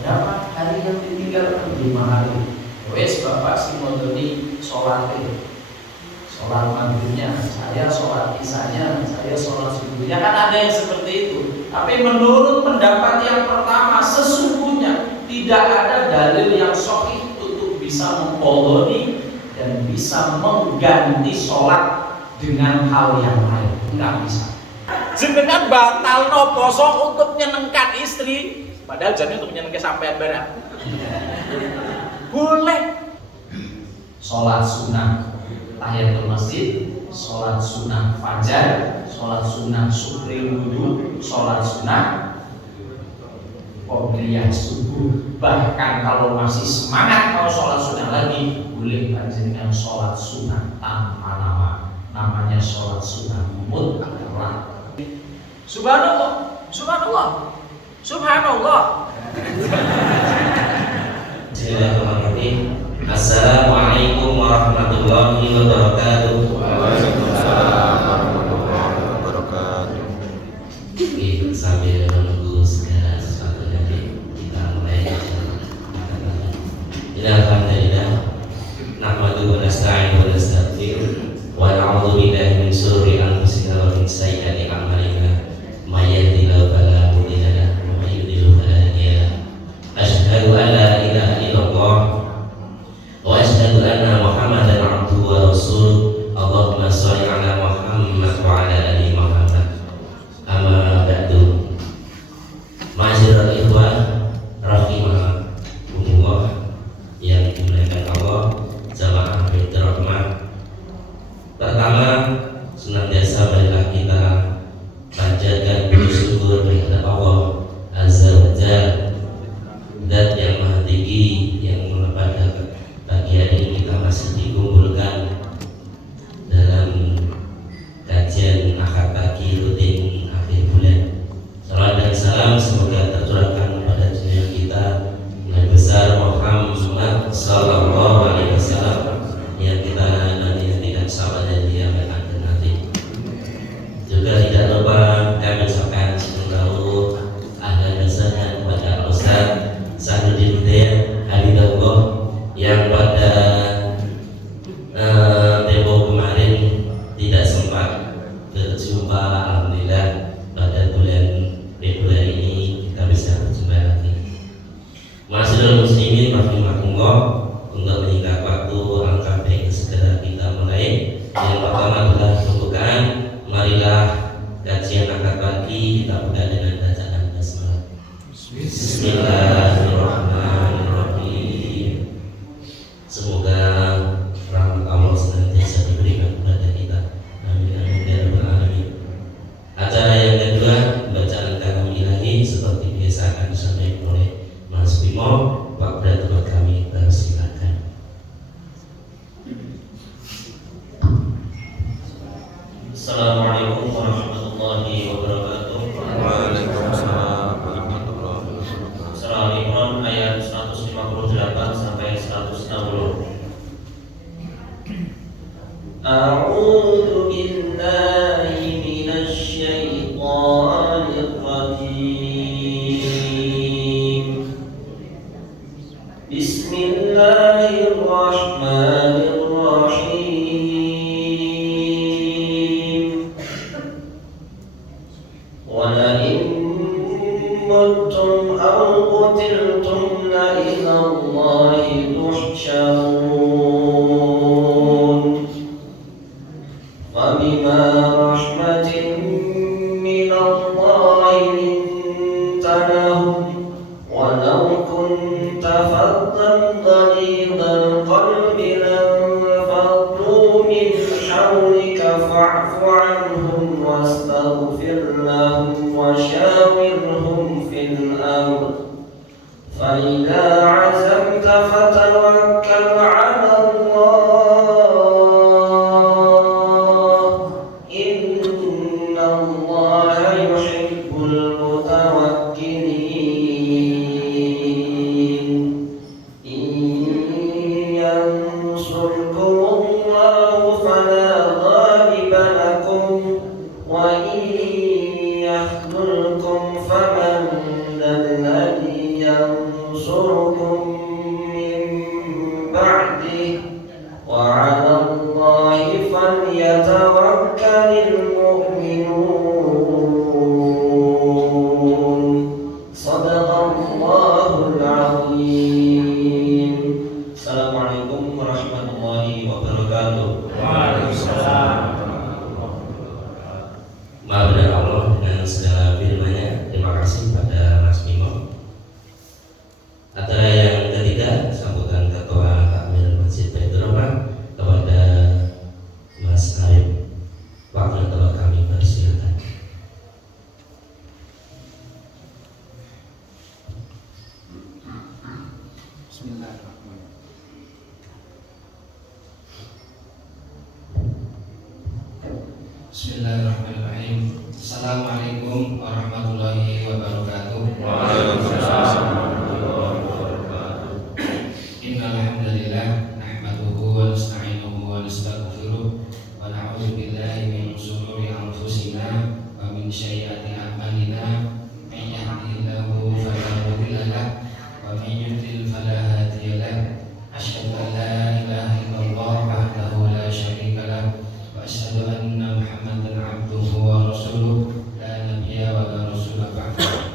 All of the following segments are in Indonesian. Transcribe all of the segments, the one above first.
Berapa hari yang ditinggal? 5 hari. Wes bapak si modoni sholat maghribnya, saya sholat isanya, saya sholat subuhnya. Kan ada yang seperti itu. Tapi menurut pendapat yang pertama, sesungguhnya tidak ada dalil yang sahih untuk bisa mengqadhi dan bisa mengganti sholat dengan hal yang lain. Enggak bisa. Jenengan batal no poso untuk nyenengkan istri, padahal jadi untuk nyenengkan sampean barang. Boleh. Sholat sunnah tahiyatul masjid, sholat sunnah fajar, sholat sunnah syukril wudu, sholat sunnah qobliyah subuh. Bahkan kalau masih semangat mau sholat sunnah lagi, boleh panjenengan sholat sunnah tanpa nama, namanya sholat sunnah mutlak. Subhanallah, subhanallah, subhanallah. Bismillahirrahmanirrahim. Assalamualaikum warahmatullahi wabarakatuh. Waalaikumsalam warahmatullahi wabarakatuh. Oke, sambil menunggu segala sesuatu nanti kita mulai. Alhamdulillah, nahmaduhu wa nasta'inuhu wa nastaghfiruh wa na'udzu billahi min shururi anfusina wa min sayyiati a'malina. May yahdihillahu fala mudilla lahu wa may yudlil fala hadiya lahu. Asyhadu an la ilaha illallah wa asyhadu anna Muhammadan abduhu wa rasuluh. Allahumma shalli ala Muhammad wa ala ali Muhammad. Amma ba'du. Ma'asyiral ikhwah rahimakumullah yang dimuliakan Allah, jamaah baitur rahmah. Pertama, senantiasa marilah kita panjatkan puji syukur kepada Allah Azza wa Jalla, Zat yang Maha Tinggi, yang pada pagi hari ini kita masih dikumpulkan dalam kajian akad pagi rutin akhir bulan. Salam dan salam semoga tercurahkan kepada junjungan kita Nabi besar Muhammad sallallahu alaihi wasallam yang kita nanti-nantikan sahabat dan dia akan nanti. Juga tidak lupa kami ucapkan selalu ahlan dan kepada Ustaz Sahrudin Hidayat Habibullah yang pada tempo kemarin tidak sempat berjumpa. Alhamdulillah pada bulan Februari ini kita bisa berjumpa lagi. Ma'asyiral muslimin rahimakumullah, untuk menyingkat waktu langkah baik segera kita mulai. Yang pertama adalah pembukaan. Marilah kajian akad pagi kita buka dengan bacaan basmalah. Bismillahirrahmanirrahim. Semoga rahmat Allah senantiasa diberikan kepada kita. Amin amin ya rabbal alamin. Acara yang kedua, bacaan kalam ilahi seperti biasa akan disampaikan oleh Mas Bimo. Pada tempat kami persilakan. Assalamualaikum warahmatullahi wabarakatuh. Waalaikumsalam warahmatullahi wabarakatuh. Surah Al-Imran ayat 158 sampai 160. A'udzu billahi minasy syaithanir rajim. Bismillahirrahmanirrahim. Walain muttum aw qutiltum la ilallahi tuhsyarun. Fabima rahmatin minallahi linta lahum walau kunta faddan ghalidhal qalbi lanfaddu min hawlika fa'fu anhum wastaghfir lahum وشاورهم في الأمر فإذا عزمت فتوكل على الله إن الله يحب المتوكلين إن ينصركم الله فلا غالب لكم وإن يخذلكم فمن الذي ينصركم ينصركم من بعده وعلى الله فليتوكل المؤمنون صدق الله العظيم. Assalamualaikum warahmatullahi wabarakatuh. Maha benar Allah dengan segala firman-Nya. Terima kasih pada Mas Bimo. Acara yang ketiga, sambutan Ketua Takmir Masjid Baitur Rahmah kepada Mas Arif. Wakil ketua kami persilakan. Bismillahirrahmanirrahim. Assalamualaikum warahmatullahi wabarakatuh. Innal hamdalillah nahmaduhu wa nasta'inuhu wa nastaghfiruh wa na'udzu billahi min shururi anfusina wa min sayyiati a'malina. May yahdihillahu fala mudilla lahu wa may yudlil fala hadiya lahu. Asyhadu an la ilaha illallah wahdahu la syarika lahu wa asyhadu anna Muhammadan abduhu wa rasuluh la nabiyya wa la rasula ba'da.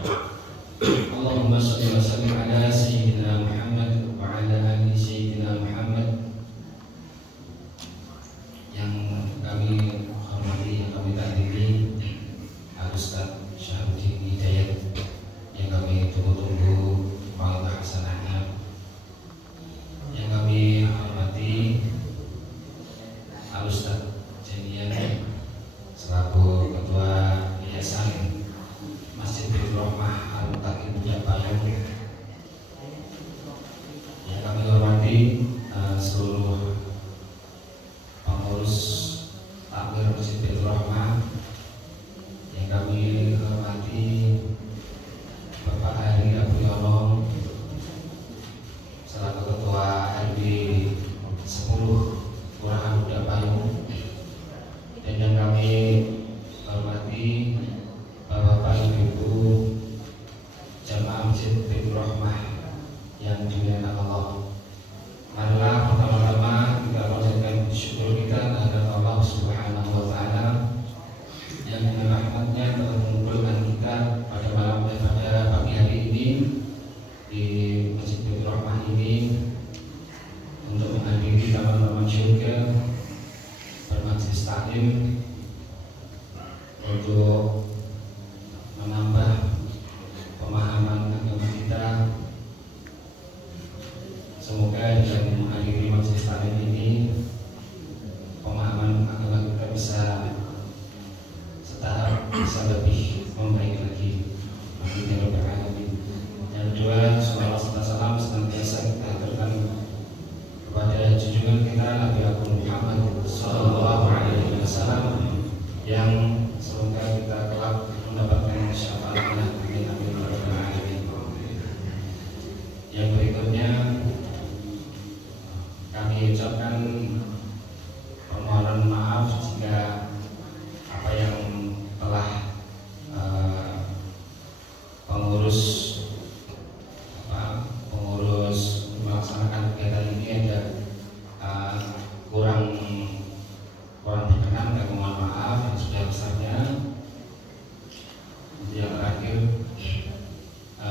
Allahumma shalli wa sallim ala sayyidina Muhammad wa ala ali sayyidina Muhammad. Yang kami hormati, yang kami taati Ustaz Syahrudin Hidayat, yang kami tunggu-tunggu pahala hasanahnya. Yang kami hormati Ustaz Jenian selaku Ketua Yayasan Masjid Baitur Rahmah Al-Mutakin Payung. Yang kami hormati seluruh pengurus takmir Masjid Baitur Rahmah. Yang kami hormati Bapak Hari Abu Yono selaku Ketua RW 10 Kelurahan Muda Payung. Dan yang kami hormati Bapak Ibu jamaah Masjid Baitur Rahmah yang dimuliakan Allah. Marilah pertama-tama kita panjatkan syukur kita kepada Allah Subhanahu wa taala yang dengan rahmatnya telah mengumpulkan kita pada malam pada pagi hari ini di Masjid Baitur Rahmah ini untuk menghadiri taman-taman syurga, bermajlis taklim, untuk menambah pemahaman agama kita. Semoga dengan menghadiri majlis taklim ini pemahaman agama kita bisa setahap, bisa lebih membaik lagi. Amin ya rabbal alamin. Yang kedua, salawat serta salam senantiasa kita aturkan kepada junjungan kita Nabi Agung Muhammad sallallahu alaihi wasallam yang semoga kita kelak mendapatkan syafaatnya. Amin ya rabbal alamin. Yang berikutnya kami ucapkan permohonan maaf jika apa yang telah pengurus melaksanakan kegiatan ini ada kurang berkenan. Kami mohon maaf yang sebesar-besarnya. Yang terakhir,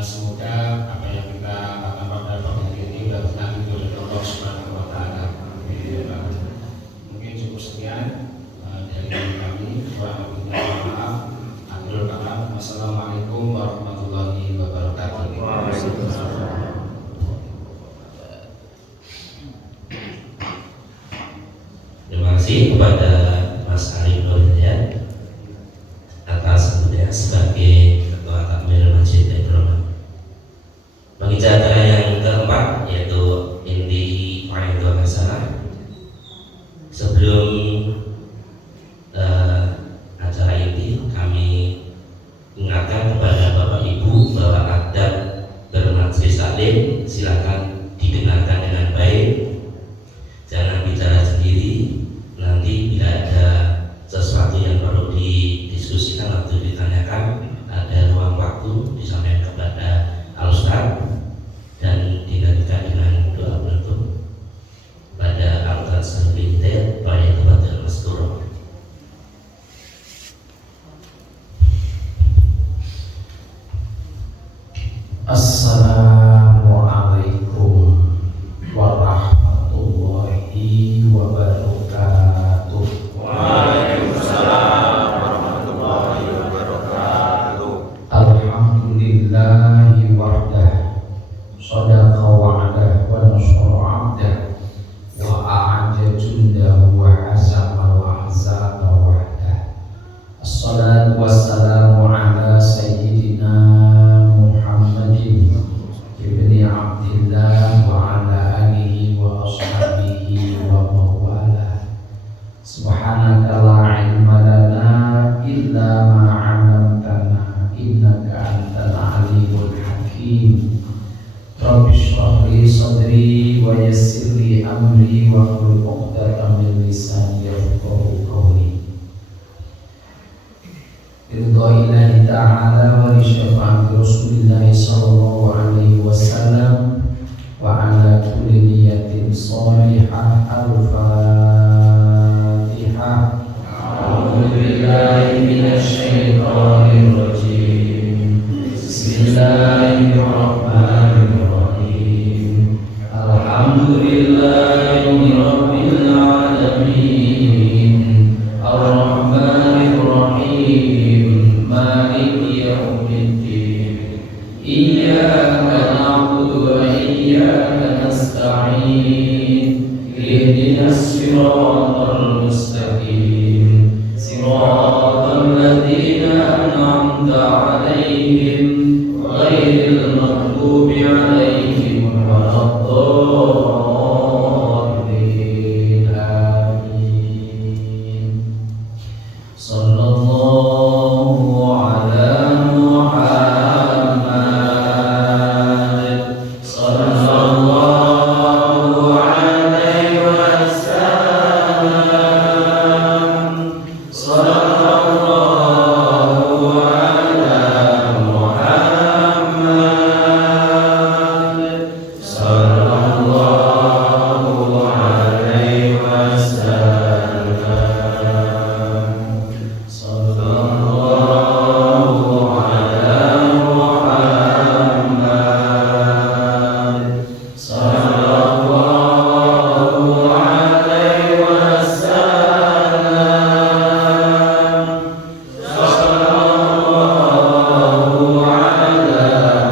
semoga apa yang kita lakukan pada pagi hari ini benar-benar diridhoi Allah Subhanahu wa taala. Mungkin cukup sekian dari kami. Kurang lebihnya mohon maaf. Akhirul kalam. Wassalamualaikum warahmatullahi wabarakatuh. Terima kasih kepada Mas Arif Nurhidayat atas sambutannya sebagai Ketua Takmir Masjid Baitur Rahmah. Bagi acara yang keempat yaitu inti Ma'idul Hasanah. Sebelum acara inti, kami ingatkan kepada Bapak Ibu bahwa adab bermajlis taklim silakan didengarkan dengan baik. Jangan bicara sendiri. Nanti bila ada sesuatu yang perlu didiskusikan atau ditanyakan, ada ruang waktu disampaikan kepada Al-Ustaz. Dan Rabbi shrah li sadri wa yassir li amri wahlul 'uqdatam min lisani yafqahu qawli. Ridhoillahi ta'ala wa li syafaati Rasulillah sallallahu alaihi wasallam wa ala kulli niyatin shalihah. Al-Fatihah. A'udzu billahi minasy syaithanir rajim. Bismillahirrahmanirrahim. Alhamdulillahi rabbil alamin. Ar-Rahmanir Rahim. Maliki yaumiddin. Iyyaka na'budu wa iyyaka nasta'in. Ihdinas siratal mustaqim. Siratal ladzina an'amta 'alaihim ghairil maghdubi 'alaihim waladdallin. Amin. Sallallahu ala Muhammad. Sallallahu alaihi wasallam. Sallallahu ala Muhammad. Sallallahu alaihi wasallam. Sallallahu ala Muhammad. Sallallahu alaihi wasallam. Sallallahu ala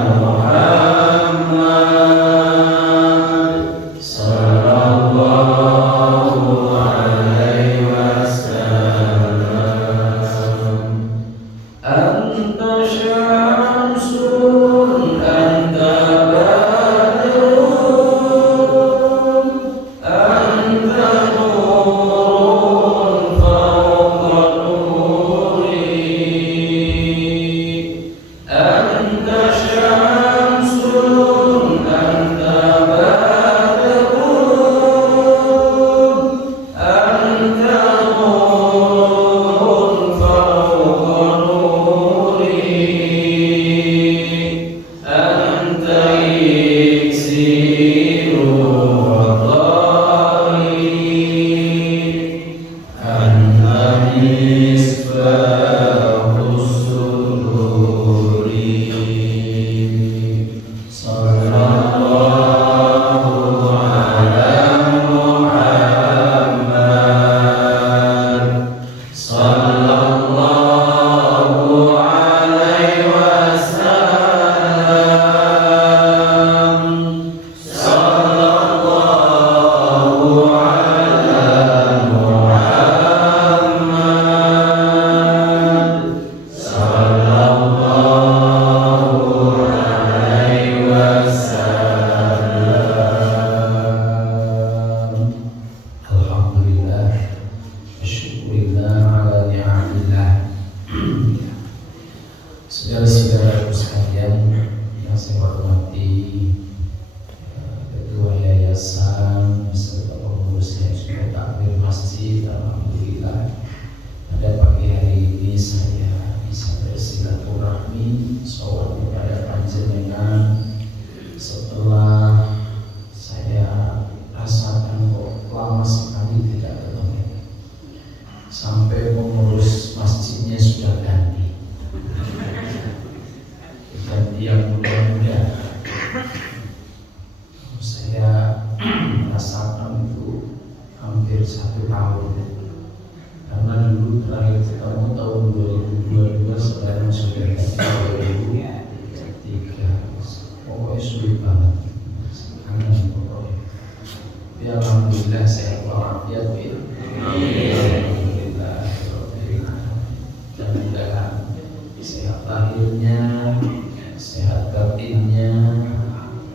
Muhammad. Sallallahu alaihi wasallam. Anta syamsun, anta badrun, anta nurun fawqa nuri. Anta syamsun, anta badrun, anta nurun fawqa nuri. Anta iksiru wadai. Anta misbahus suduri. Sallallahu ala Muhammad. Sallallahu alaihi wasallam. Sallallahu ala Muhammad. Sallallahu alaihi wasallam. Alhamdulillah. Syukurillah ala ni'amillah. Saudara-saudaraku sekalian yang saya hormati, Ketua Yayasan beserta pengurus yang sudah takmir masjid, alhamdulillah pada pagi hari ini saya bisa bersilaturahmi sholat kepada panjenengan setelah saya rasakan kok lama sekali tidak ketemu. Sampai pengurus masjidnya sudah ganti yang muda-muda. Saya rasakan itu hampir 1 tahun, karena dulu terakhir ketemu tahun 2022, sekarang sudah ganti 2023. Pokoknya sulit banget, kangen pokoknya. Ya alhamdulillah sehat walafiat. Alhamdulillah. Mudah-mudahan sehat lahirnya, sehat batinnya,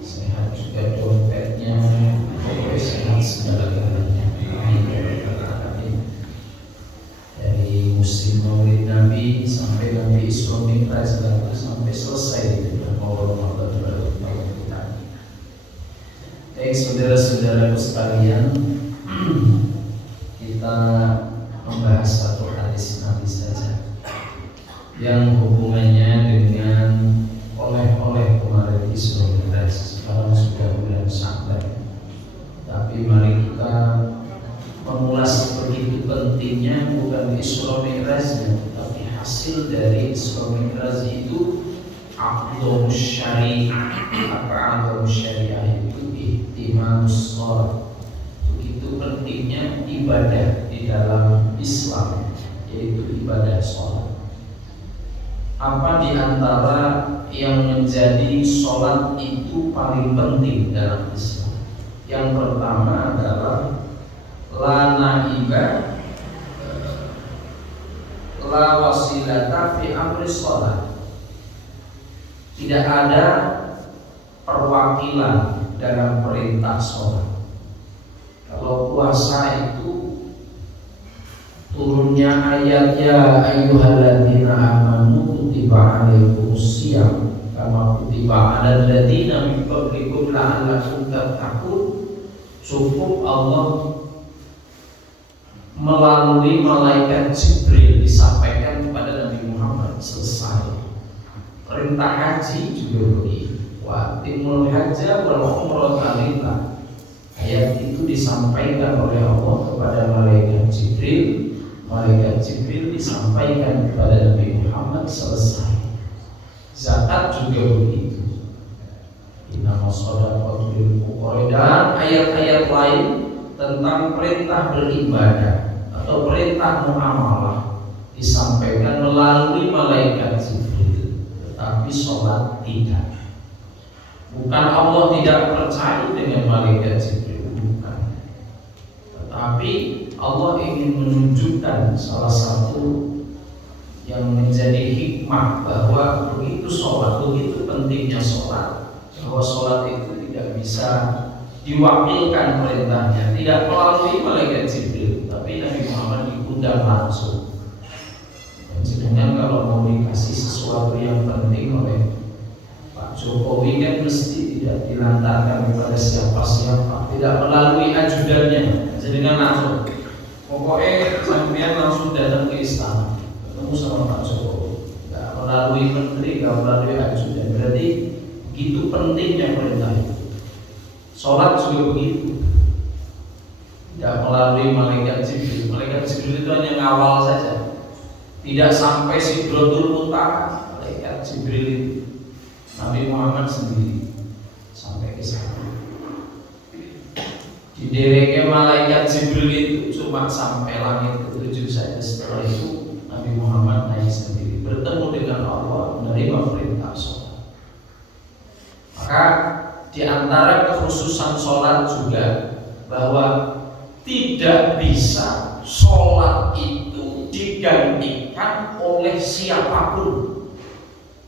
sehat juga dompetnya, pokoknya sehat segala-galanya. Amin. Dari musim Maulid Nabi sampai nanti Isra Mi'raj sampai selesai itu Ramadan kita. Baik saudara-saudaraku sekalian, kita membahas satu hadis Nabi saja yang hubungannya dengan oleh-oleh kemarin di Surah. Sekarang sudah bulan Sya'ban, tapi mari kita mengulas begitu pentingnya bukan Isra Mi'rajnya, tapi hasil dari Isra Mi'raj itu aqdhamus syariah. Apa aqdhamus syariah itu? Ihtimamus shalah. Begitu pentingnya ibadah di dalam Islam, yaitu ibadah sholat. Apa di antara yang menjadi sholat itu paling penting dalam Islam? Yang pertama adalah la naiba la wasilata fi amri sholat. Tidak ada perwakilan dalam perintah sholat. Kalau puasa itu turunnya ayat ya ayyuhalladzina amanu kutiba alaikumusiyam kama kutiba alal ladzina min qablikum la'allakum tattaqun. Cukup Allah melalui malaikat Jibril disampaikan kepada Nabi Muhammad, selesai. Perintah haji juga begitu. Wa timul hajja wal umrata lillah. Ayat itu disampaikan oleh Allah kepada malaikat Jibril. Malaikat Jibril disampaikan kepada Nabi Muhammad, selesai. Zakat juga begitu. Innamas shadaqatu lil fuqara, dan ayat-ayat lain tentang perintah beribadah atau perintah muamalah disampaikan melalui malaikat Jibril, tetapi sholat tidak. Bukan Allah tidak percaya dengan malaikat Jibril, bukan. Tetapi Allah ingin menunjukkan salah satu yang menjadi hikmah bahwa begitu sholat, begitu pentingnya sholat, bahwa sholat itu tidak bisa diwakilkan perintahnya, tidak melalui malaikat Jibril, tapi Nabi Muhammad diundang langsung. Sedangkan kalau mau dikasih sesuatu yang penting oleh Pak Jokowi kan mesti tidak dilantarkan kepada siapa-siapa, tidak melalui ajudannya, sedangkan langsung. Pokoknya sampean langsung datang ke istana, ketemu sama Pak Jokowi, tidak melalui menteri, tidak melalui ajudan. Berarti begitu pentingnya perintah itu. Sholat juga begitu, tidak melalui malaikat Jibril. Malaikat Jibril itu hanya ngawal saja, tidak sampai Sidratul Muntaha. Malaikat Jibril itu Nabi Muhammad sendiri sampai ke sana. Di dereknya malaikat Jibril itu cuma sampai langit ke-7 saja. Setelah itu Nabi Muhammad naik sendiri, bertemu dengan Allah, menerima perintah sholat. Maka di antara kekhususan sholat juga bahwa tidak bisa sholat itu digantikan oleh siapapun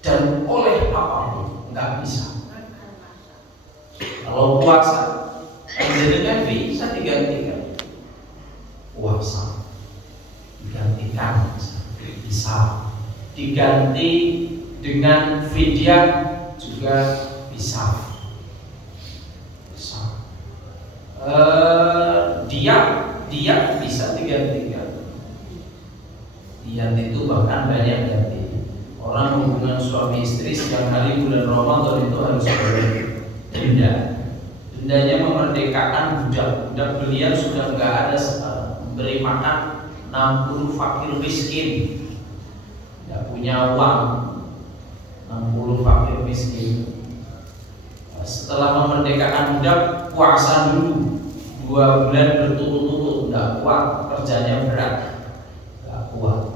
dan oleh apapun, nggak bisa. Kalau puasa, jadi bisa digantikan. Puasa digantikan, bisa diganti dengan fidyah juga bisa. Diat bisa digantikan. Diat itu bahkan banyak ganti. Orang hubungan suami istri setiap hari bulan Ramadan itu harus bayar denda. Dendanya memerdekakan budak. Budak beliau sudah nggak ada memberi makan 60 fakir miskin. Tidak punya uang, 60 fakir miskin. Setelah memerdekakan budak, puasa dulu 2 bulan berturut-turut, nggak kuat, kerjanya berat, nggak kuat.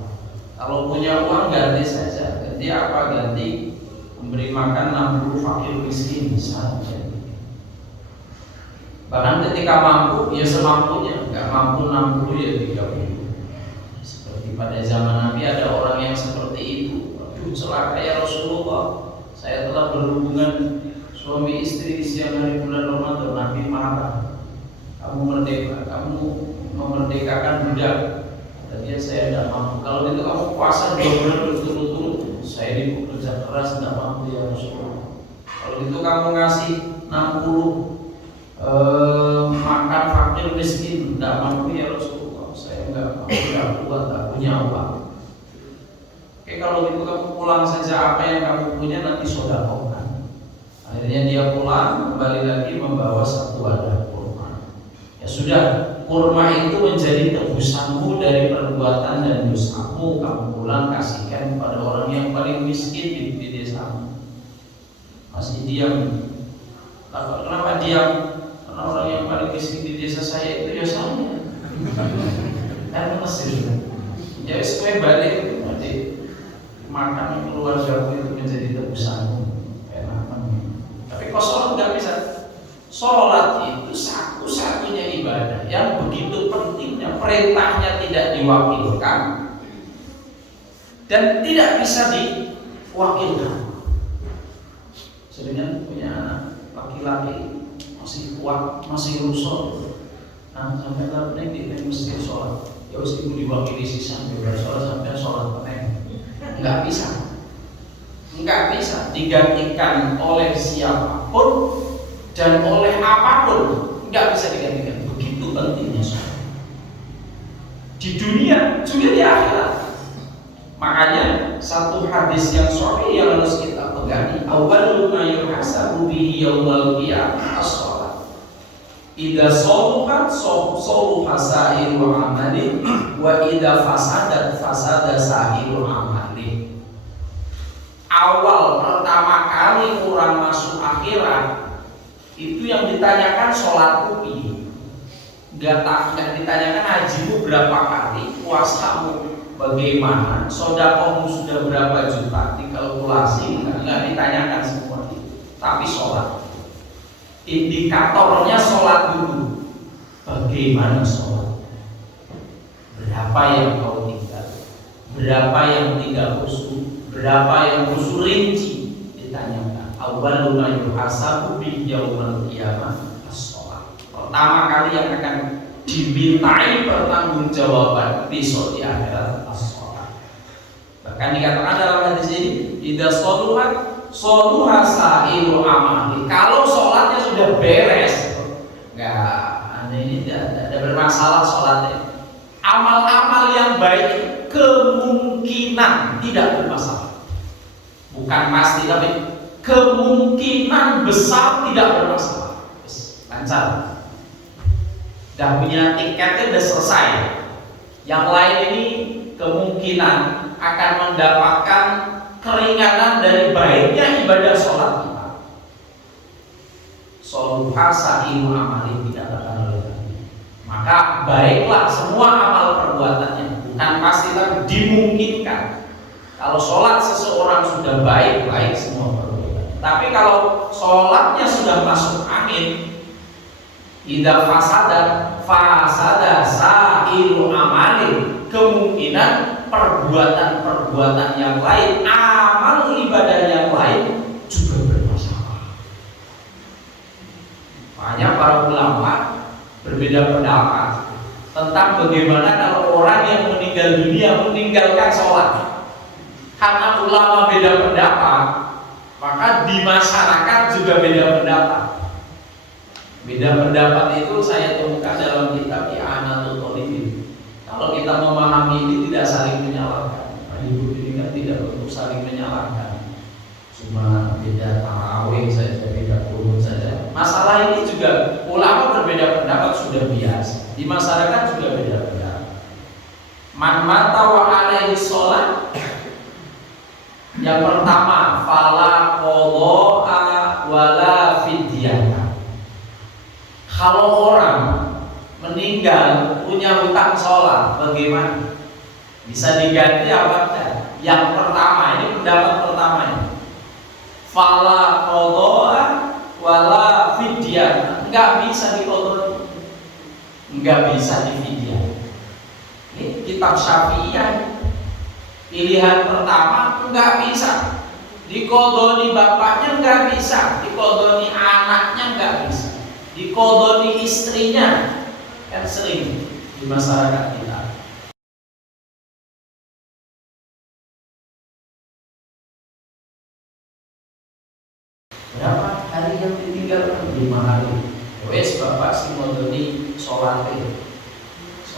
Kalau punya uang ganti saja, ganti apa? Ganti memberi makan 60 fakir miskin saja. Bahkan ketika mampu, ya semampunya, nggak mampu 60 ya 30. Seperti pada zaman Nabi ada orang yang seperti itu. Aduh, celaka ya Rasulullah, saya telah berhubungan suami istri di siang hari bulan Ramadan. Nabi marah. Kamu merdeka, kamu memerdekakan budak. Tadi saya tidak mampu. Kalau itu kamu puasa 2 bulan berturut-turut. Saya bekerja keras tidak mampu ya Rasulullah. Kalau itu kamu ngasih 60, makan fakir miskin tidak mampu ya Rasulullah, saya nggak kuat, nggak punya uang. Oke, kalau gitu kamu pulang saja, apa yang kamu punya nanti sedekahkan. Akhirnya dia pulang, kembali lagi membawa satu wadah kurma. Ya sudah, kurma itu menjadi tebusanmu dari perbuatan dan dosamu. Kamu pulang kasihkan kepada orang yang paling miskin di desamu. Masih diam. Kenapa diam? Karena orang yang paling miskin di desa saya itu ya saya. Kan Mesir. Ya supaya balik itu nanti makan keluarga itu menjadi tebusanmu. Tapi kok sholat nggak bisa? Sholat itu satu-satunya ibadah yang begitu pentingnya, perintahnya tidak diwakilkan dan tidak bisa diwakilkan. Sebenarnya punya anak laki-laki masih kuat, masih rusuh. Nah, sampai nanti di mesti sholat. Ya harus ibu diwakili sih sampai sholat sampai sholat peneng. Nggak bisa. Nggak bisa digantikan oleh siapapun dan oleh apapun, nggak bisa digantikan. Begitu pentingnya sholat di dunia juga di akhirat. Makanya satu hadis yang sahih yang harus kita pegangi, awwalu ma yuhasabu bihi yaumil qiyamah as-shalah. Idza shaluhat shaluha sa'iru amali wa idza fasadat fasada sa'iru amali. Awal pertama kali orang masuk akhirat itu yang ditanyakan sholatmu piye. Nggak ditanyakan hajimu berapa kali, puasamu bagaimana, sedekahmu sudah berapa juta, dikalkulasi, nggak ditanyakan semua itu. Tapi sholat, indikatornya sholat dulu. Bagaimana sholat? Berapa yang kau tinggal? Berapa yang tidak khusyuk? Berapa yang khusyuk rinci? Ditanyakan. Awwalu ma yuhasabu bi yaumil qiyamah as-shalah. Pertama kali yang akan dimintai pertanggungjawaban besok di akhirat as-shalah. Bahkan dikatakan dalam hadis ini, idza shaluha sa'iru amali. Kalau sholatnya sudah beres, ini tidak bermasalah sholatnya. Amal-amal yang baik kemungkinan tidak bermasalah. Bukan pasti, tapi kemungkinan besar tidak bermasalah. Lancar. Dah punya tiketnya udah selesai. Yang lain ini kemungkinan akan mendapatkan keringanan dari baiknya ibadah sholat kita. Sholuha sa'iru amali dikatakan oleh Nabi. Maka baiklah semua amal perbuatannya, bukan pasti tapi dimungkinkan. Kalau sholat seseorang sudah baik semua perbuatan. Tapi kalau sholatnya sudah masuk angin, idza fasada sa'iru amali, kemungkinan perbuatan-perbuatan yang lain, amal ibadah yang lain juga bermasalah. Makanya para ulama berbeda pendapat tentang bagaimana kalau orang yang meninggal dunia meninggalkan sholat. Karena ulama beda pendapat, maka di masyarakat juga beda pendapat. Beda pendapat itu saya temukan dalam kitab I'anatul Talibin. Kalau kita memahami ini tidak saling menyalahkan. Ibu ini kan tidak untuk saling menyalahkan. Cuma beda tarawih saja, beda kurun saja. Masalah ini juga ulama berbeda pendapat sudah biasa. Di masyarakat juga beda pendapat. Man mata wa alaihi sholat. Yang pertama, fala qadha'a wala fidyah. Kalau orang meninggal punya hutang sholat, bagaimana? Bisa diganti apa enggak? Yang pertama, ini pendapat pertama ini. Fala qadha'a wala fidyah. Enggak bisa diqadha. Enggak bisa difidyah. Ini kitab Syafi'iyah. Pilihan pertama enggak bisa. Diqadhani bapaknya enggak bisa, diqadhani anaknya enggak bisa. Diqadhani istrinya, kan sering di masyarakat kita. Berapa hari yang ditinggalkan? 5 hari. wes bapak si modoni sholat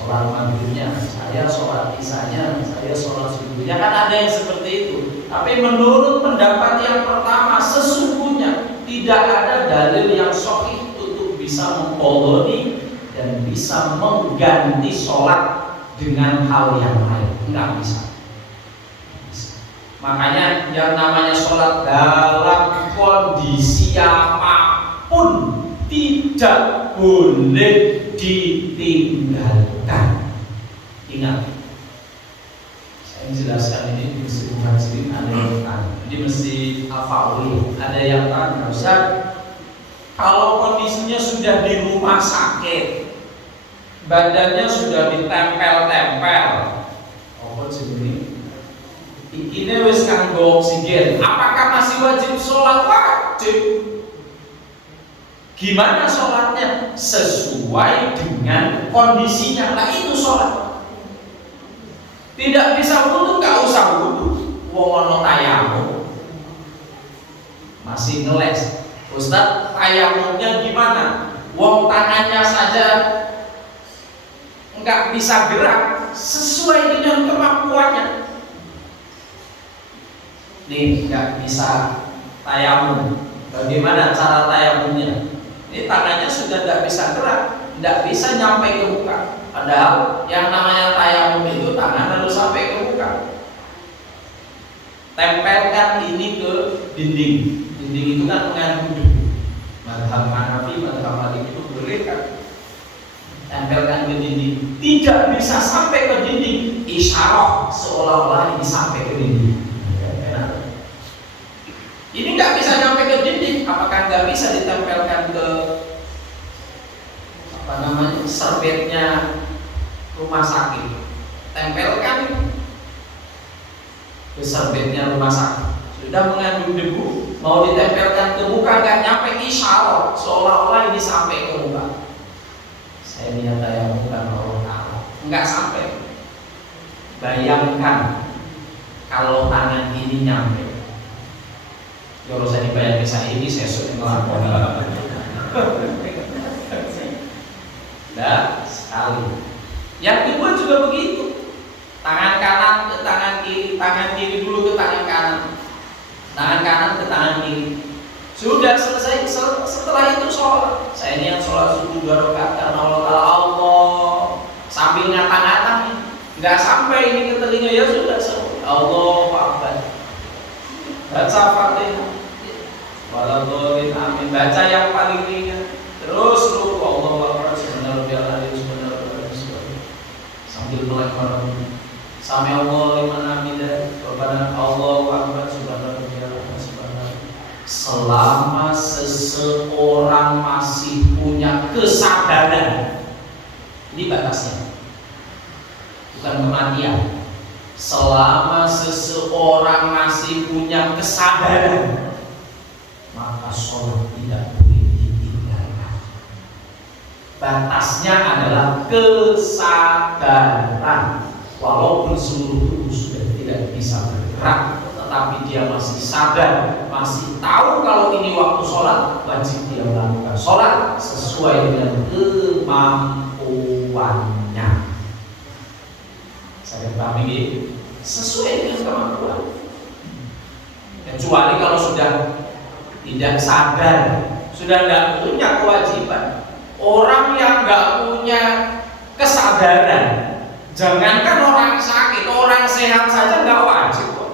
maghribnya, saya sholat isanya, saya sholat subuhnya. Kan ada yang seperti itu. Tapi menurut pendapat yang pertama, sesungguhnya tidak ada dalil yang sahih untuk bisa mengqadhi dan bisa mengganti sholat dengan hal yang lain. Enggak bisa. Makanya yang namanya sholat dalam kondisi apapun tidak boleh ditinggalkan. Ingat, saya menjelaskan ini di Masjid Muhajirin ada yang tanya, di Masjid Al-Fauli ada yang tanya, Ustaz, kalau kondisinya sudah di rumah sakit, badannya sudah ditempel-tempel, apa jenis? Ini wis kanggo oksigen, apakah masih wajib sholat? Wajib. Gimana sholatnya? Sesuai dengan kondisinya. Nah itu sholat. Tidak bisa wudu, nggak usah wudu. Wong ono tayamum masih ngeles. Ustaz, tayamumnya gimana? Wong tangannya saja nggak bisa gerak sesuai dengan kemampuannya. Nih nggak bisa tayamum. Bagaimana cara tayamumnya? Ini tangannya sudah tidak bisa gerak, tidak bisa nyampe ke muka. Padahal yang namanya tayamum itu tangan harus sampai ke muka. Tempelkan ini ke dinding. Dinding itu kan mengandung debu. Madhab Hanafi, madhab Maliki itu berikan. Tempelkan ke dinding. Tidak bisa sampai ke dinding. Isyarah seolah-olah ini sampai ke dinding. Ini nggak bisa nyampe ke dinding, apakah nggak bisa ditempelkan ke serbetnya rumah sakit? Tempelkan ke serbetnya rumah sakit. Sudah mengandung debu, mau ditempelkan ke muka nggak nyampe, isyarah seolah-olah ini sampai ke muka. Saya niat tayamum karena Allah Ta'ala, nggak sampai. Bayangkan kalau tangan ini nyampe. Kalau saya dibayar saya ini, saya sudah ngelakon. Nah, sekali. Yang kedua juga begitu. Tangan kanan ke tangan kiri dulu ke tangan kanan. Tangan kanan ke tangan kiri. Sudah selesai, setelah itu sholat. Saya niat sholat subuh 2 rakaat karena Allah sambil ngata-ngata, nggak sampai ini ke telinga, ya sudah Allahu Akbar. Baca Fatihah. Waladhdallin amin, baca yang paling ringan. Terus ruku Allahu Akbar subhanallah sambil melek bareng. Sami Allahu liman hamidah, Rabbana Allahu Akbar subhanallah. Selama seseorang masih punya kesadaran, ini batasnya, bukan kematian. Selama seseorang masih punya kesadaran, maka sholat tidak boleh ditinggalkan. Batasnya adalah kesadaran. Walaupun seluruh tubuh sudah tidak bisa bergerak, tetapi dia masih sadar, masih tahu kalau ini waktu sholat, wajib dia melakukan sholat sesuai dengan kemampuannya. Saya paham ini, sesuai dengan kemampuan. Kecuali kalau sudah tidak sadar, sudah tidak punya kewajiban. Orang yang nggak punya kesadaran, jangankan orang sakit, orang sehat saja nggak wajib kok.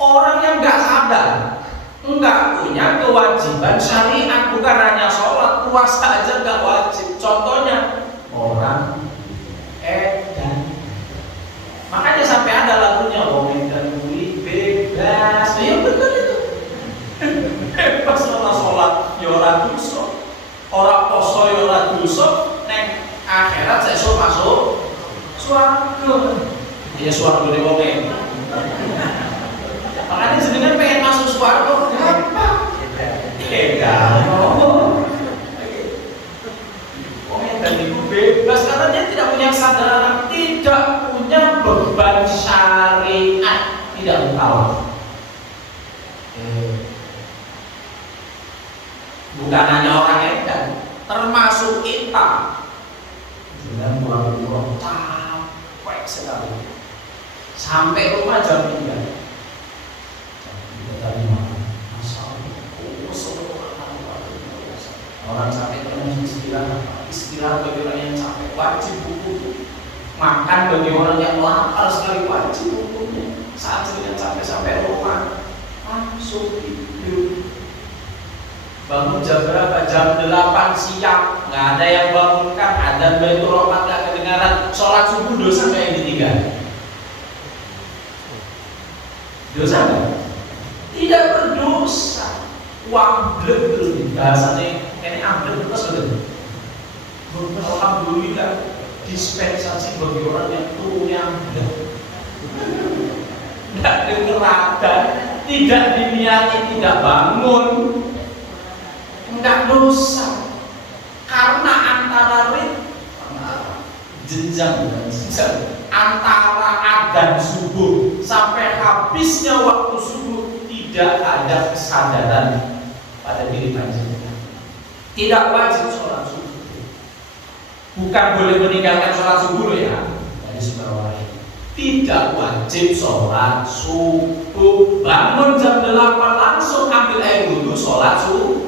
Orang yang nggak sadar, nggak punya kewajiban syariat, bukan hanya sholat, puasa aja nggak wajib. Contohnya orang edan, makanya sampai ada lagunya Edan kuwi bebas. Ya betul itu. Bebas sholat ya ora dosa, ora poso ya ora dosa, ning akhirat sesuk masuk swarga. Ya swarga ne wong e. Makanya jenengan pengen masuk swarga gampang. Gampang. Edan itu bebas karena dia tidak punya kesadaran, tidak punya beban syariat, tidak mukallaf. bukan hanya orang edan, termasuk kita. Dengan pulang capek sekali, sampai rumah jam 3 tadi makan, orang capek terus istirahat bagi orang yang capek wajib hukum, makan bagi orang yang lapar sekali wajib hukumnya. Saat sudah capek sampai rumah langsung tidur. Bangun jam berapa? Jam 8 siang. Nggak ada yang bangunkan. Adzan Baitur Rahmat nggak kedengaran. Sholat subuh dosa nggak yang ditinggal? Dosa nggak? Tidak berdosa. Wamblek dulu. Bahasanya ini amblek terus betul. Alhamdulillah dispensasi bagi orang yang turunnya amblek. Tidak dengarkan, tidak diniati, tidak bangun. Enggak dosa, karena antara jenjang antara adzan subuh sampai habisnya waktu subuh tidak ada kesadaran pada diri panjenengan. Tidak wajib sholat subuh, bukan boleh meninggalkan sholat subuh ya. Dari sebawahi tidak wajib sholat subuh. Bangun jam 8 langsung ambil air wudhu sholat subuh.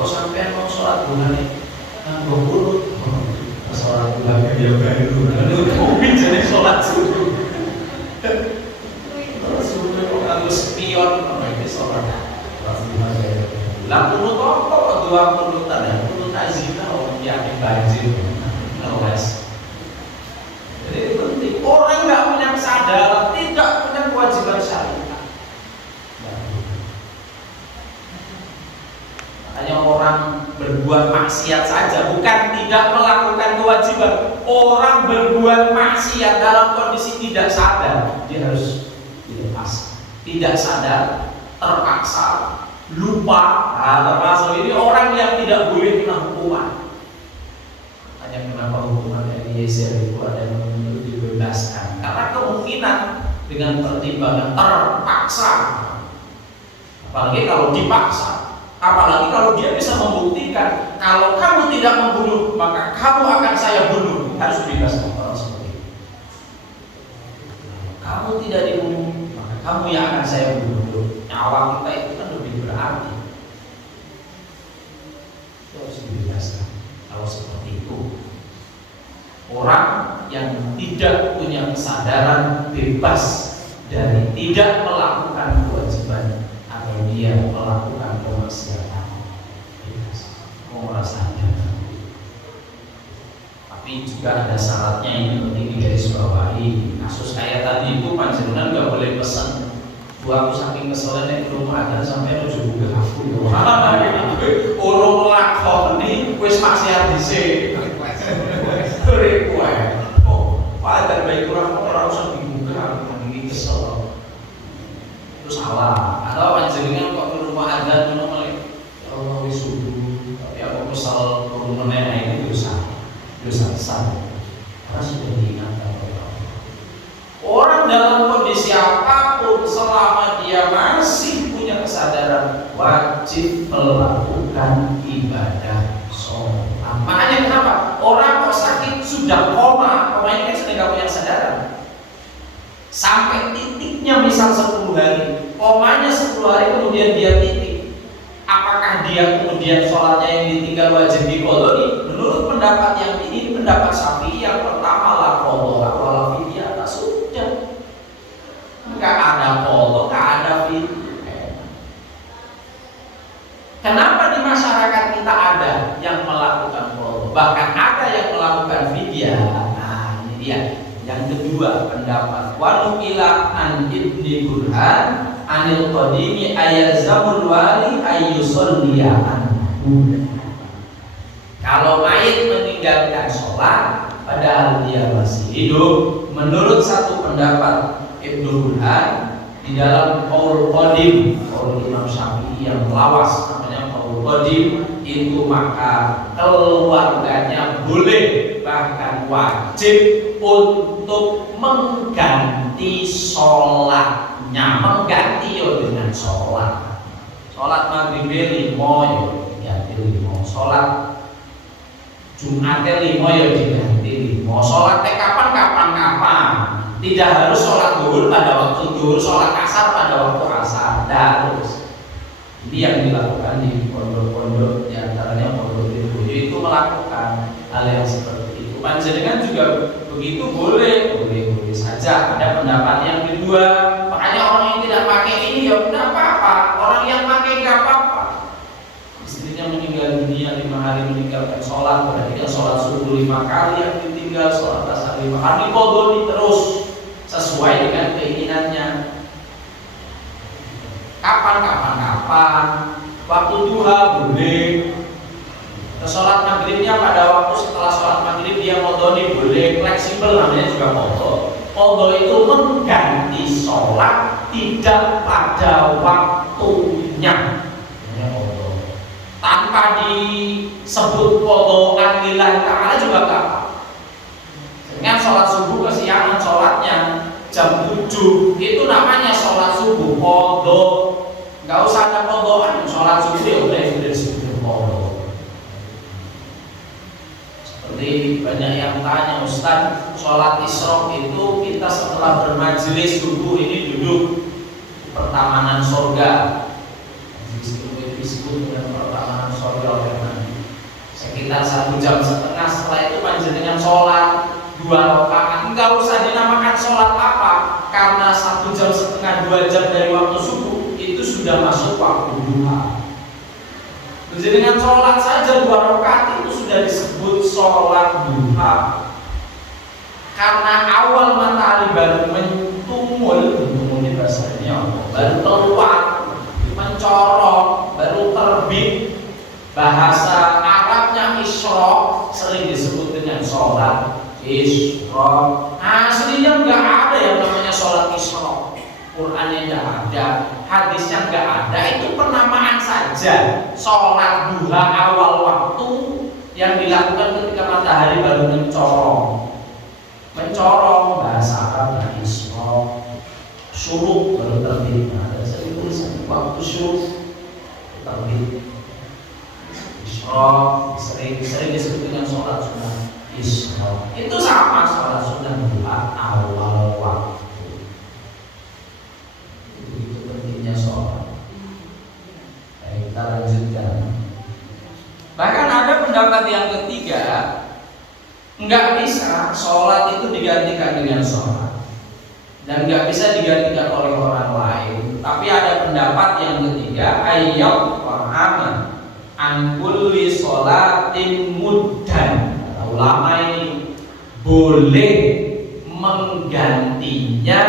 Kok sampai mau sholat duha nih? Nganggo mulut. Sholat duha ya baru. Lalu jadi sholat subuh. Subuh kok nganggo spion ini sholat. Lah mulut apa? Dua mulutan ya. Mulut azina orang yakin banjir. Awas. Jadi penting. Orang nggak punya kesadaran, tidak punya kewajiban syariat. Hanya orang berbuat maksiat saja, bukan tidak melakukan kewajiban. Orang berbuat maksiat dalam kondisi tidak sadar, dia harus dilepas. Tidak sadar, terpaksa, lupa. Nah, termasuk ini orang yang tidak boleh kena hukuman. Hanya kenapa hukuman dari Yesus itu ada yang dibebaskan? Karena kemungkinan dengan pertimbangan terpaksa. Apalagi kalau dipaksa. Apalagi kalau dia bisa membuktikan kalau kamu tidak membunuh maka kamu akan saya bunuh, harus dibebaskan orang seperti itu. Kamu tidak dibunuh maka kamu yang akan saya bunuh. Nyawa kita itu kan lebih berarti. Itu harus dibebaskan. Kalau seperti itu, orang yang tidak punya kesadaran bebas dari tidak melakukan kewajiban atau dia melakukan kemaksiatan, mau rasanya. Tapi juga ada syaratnya, ini penting digarisbawahi. Kasus kayak tadi itu panjenengan nggak boleh pesan. Aku saking keselnya di rumah ada sampai tujuh bulan aku ya. Orang lakoni wis maksiat dhisik. Beri kue. Oh, Adzan Baitur Rahmat orang usah dibuka, ini kesel. Itu salah. Atau panjenengan kok di rumah adzan ngono malah ya Allah wis subuh. Tapi aku kesal turunannya ini dosa besar. Karena sudah diingatkan oleh Allah. Orang dalam kondisi apapun selama dia masih punya kesadaran wajib melakukan ibadah sholat. Makanya kenapa? Orang kok sakit sudah koma ini kan sudah gak punya kesadaran. Sampai titiknya misal 10 hari, komanya 10 hari kemudian dia titik. Apakah dia kemudian sholatnya yang ditinggal wajib diqodhi? Menurut pendapat yang ini, pendapat Syafi'i yang pertama la qadha wala fidyah, sudah. Enggak ada qadha, enggak ada fidyah. Kenapa di masyarakat kita ada yang melakukan qadha, bahkan ada yang melakukan fidyah? Nah, ini dia. Yang kedua pendapat wanukila an ibni Burhan anil qadimi ayazamul wali ayyusolliya anhu. Kalau mayit meninggalkan sholat padahal dia masih hidup, menurut satu pendapat Ibnu Burhan di dalam qaul qadim, qaul Imam Syafi'i yang lawas namanya qaul qadim, itu maka keluarganya boleh bahkan wajib untuk untuk mengganti sholatnya, mengganti yo dengan sholat. Sholat maghrib 5 yo diganti 5, sholat Jumat 5 yo diganti 5, sholat kapan. Tidak harus sholat zuhur pada waktu zuhur, sholat asar pada waktu asar, tidak harus. Ini yang dilakukan di pondok-pondok, diantaranya pondok Tirboyo itu melakukan hal yang seperti itu. Panjenengan juga begitu boleh saja. Ada pendapat yang kedua, makanya orang yang tidak pakai ini ya tidak apa-apa, orang yang pakai nggak apa-apa. Istrinya meninggal dunia 5 hari meninggalkan sholat, berarti kan sholat subuh 5 kali yang ditinggal, sholat asar 5 kali, qodoni terus sesuai dengan keinginannya. Kapan, waktu duha boleh. Sholat maghribnya pada waktu setelah sholat maghrib dia qodoni boleh, fleksibel namanya juga qodho. Qodho itu mengganti sholat tidak pada waktunya. Tanpa disebut qodhoan lillahi ta'ala juga gak apa. Dengan sholat subuh kesiangan sholatnya jam 7 itu namanya sholat subuh qodho. Gak usah ada qodhoan, sholat subuh ya udah disebut qodho. Seperti banyak yang tanya, Ustaz, sholat isyraq itu kita setelah bermajelis subuh ini duduk pertamanan surga. Disebut dengan pertamanan surga oleh Nabi. Sekitar 1,5 jam setelah itu panjenengan sholat 2 rakaat. Enggak usah dinamakan sholat apa, karena 1,5 jam 2 jam dari waktu subuh itu sudah masuk waktu duha. Dengan sholat saja 2 rakaat itu sudah disebut sholat duha. Karena awal matahari baru mentumul ini bahasanya baru keluar, mencorong, baru terbit. Bahasa Arabnya isyraq sering disebut dengan sholat isyraq. Aslinya nggak ada yang namanya sholat isyraq. Qurannya nggak ada, hadisnya nggak ada, itu penamaan saja. Sholat duha awal waktu yang dilakukan ketika matahari baru mencorong bahasa Arabnya isyraq. Syuruk baru terbit, ada sering tulisan waktu syuruk terbit. Isyraq sering disebut dengan sholat sunnah isyraq. Itu sama sholat sunnah duha awal waktu. Itu pentingnya sholat. Baik, kita lanjutkan. Bahkan ada pendapat yang ketiga, nggak bisa sholat itu digantikan dengan sholat dan nggak bisa digantikan oleh orang lain. Tapi ada pendapat yang ketiga, ayyam aman an kulli sholatin muddan. Ulama ini boleh menggantinya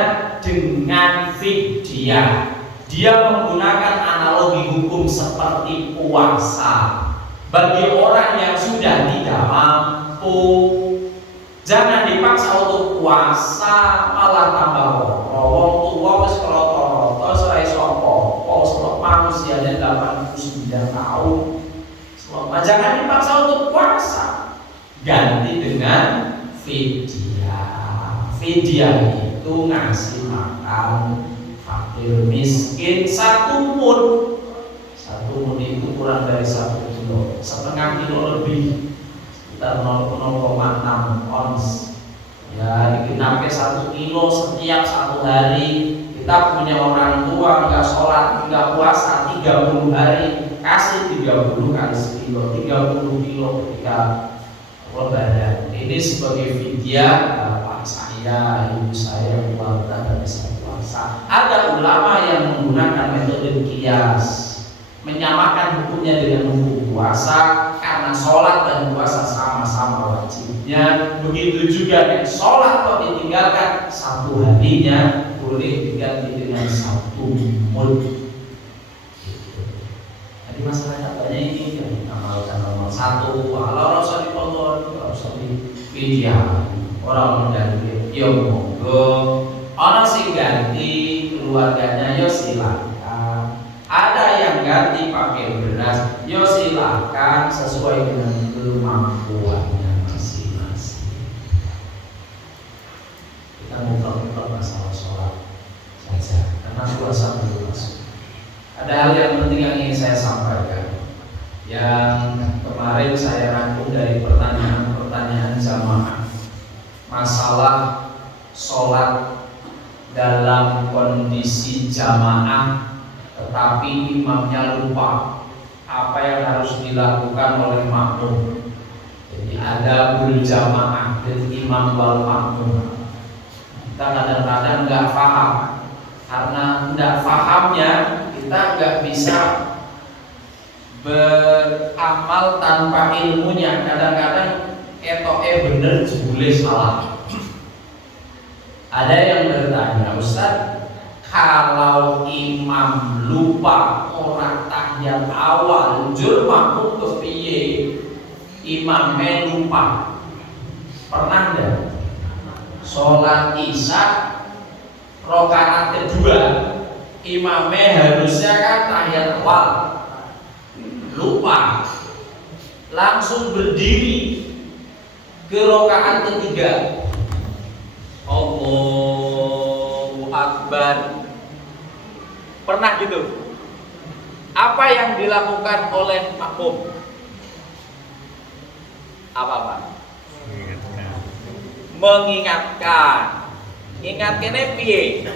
dengan fidyah. Dia menggunakan analogi hukum seperti puasa. Bagi orang yang sudah tidak mampu, jangan dipaksa untuk puasa, malah tambah wong tua wis kroto-kroto serai sopo, selok manusianya 89 tahun. Jangan dipaksa untuk puasa, ganti dengan fidyah. Fidyah itu ngasih makan fakir miskin 1 mud. 1 mud itu kurang dari 1 kilo, setengah kilo lebih, sekitar 0,6 ons. Ya, digenapnya 1 kilo setiap 1 hari. Kita punya orang tua nggak sholat, nggak puasa 30 hari, kasih 30 kali sekilo, 30 kilo ketika lebaran. Ini sebagai fidyah bapak saya, ibu saya, keluarga dan bisa puasa. Ada ulama yang menggunakan metode qiyas, menyamakan hukumnya dengan hukum puasa, karena sholat dan puasa sama-sama wajibnya. Begitu juga dengan sholat kalau ditinggalkan 1 harinya boleh diganti dengan 1 mud. Jadi masyarakat banyak ini yang amalkan nomor 1, kalau rasa dipotong, rasa dipidiah, orang mengganti, ya monggo. Orang sih ganti keluarganya, ya silakan. Ada yang ganti pakai beras, ya silakan sesuai dengan kemampuannya masing-masing. tetap masalah sholat saja, karena puasa belum masuk. Ada hal yang penting yang ingin saya sampaikan, yang kemarin saya rangkum dari pertanyaan-pertanyaan jamaah, masalah sholat dalam kondisi jamaah tetapi imamnya lupa apa yang harus dilakukan oleh makmum. Jadi ada berjamaah dari imam wal makmum. Kita kadang-kadang nggak paham, karena nggak pahamnya kita nggak bisa beramal tanpa ilmunya. Kadang-kadang bener jebule salah. Ada yang bertanya, Ustaz, kalau imam lupa orang tahiyat awal, jur makmum kepiye? Imamnya lupa. Pernah enggak? Sholat isya rakaat kedua, imamnya harusnya kan tahiyat awal, lupa, langsung berdiri ke rakaat ketiga. Allahu Akbar. Pernah gitu? Apa yang dilakukan oleh makmum? Apa? Mengingatkan. Ingatkannya piye?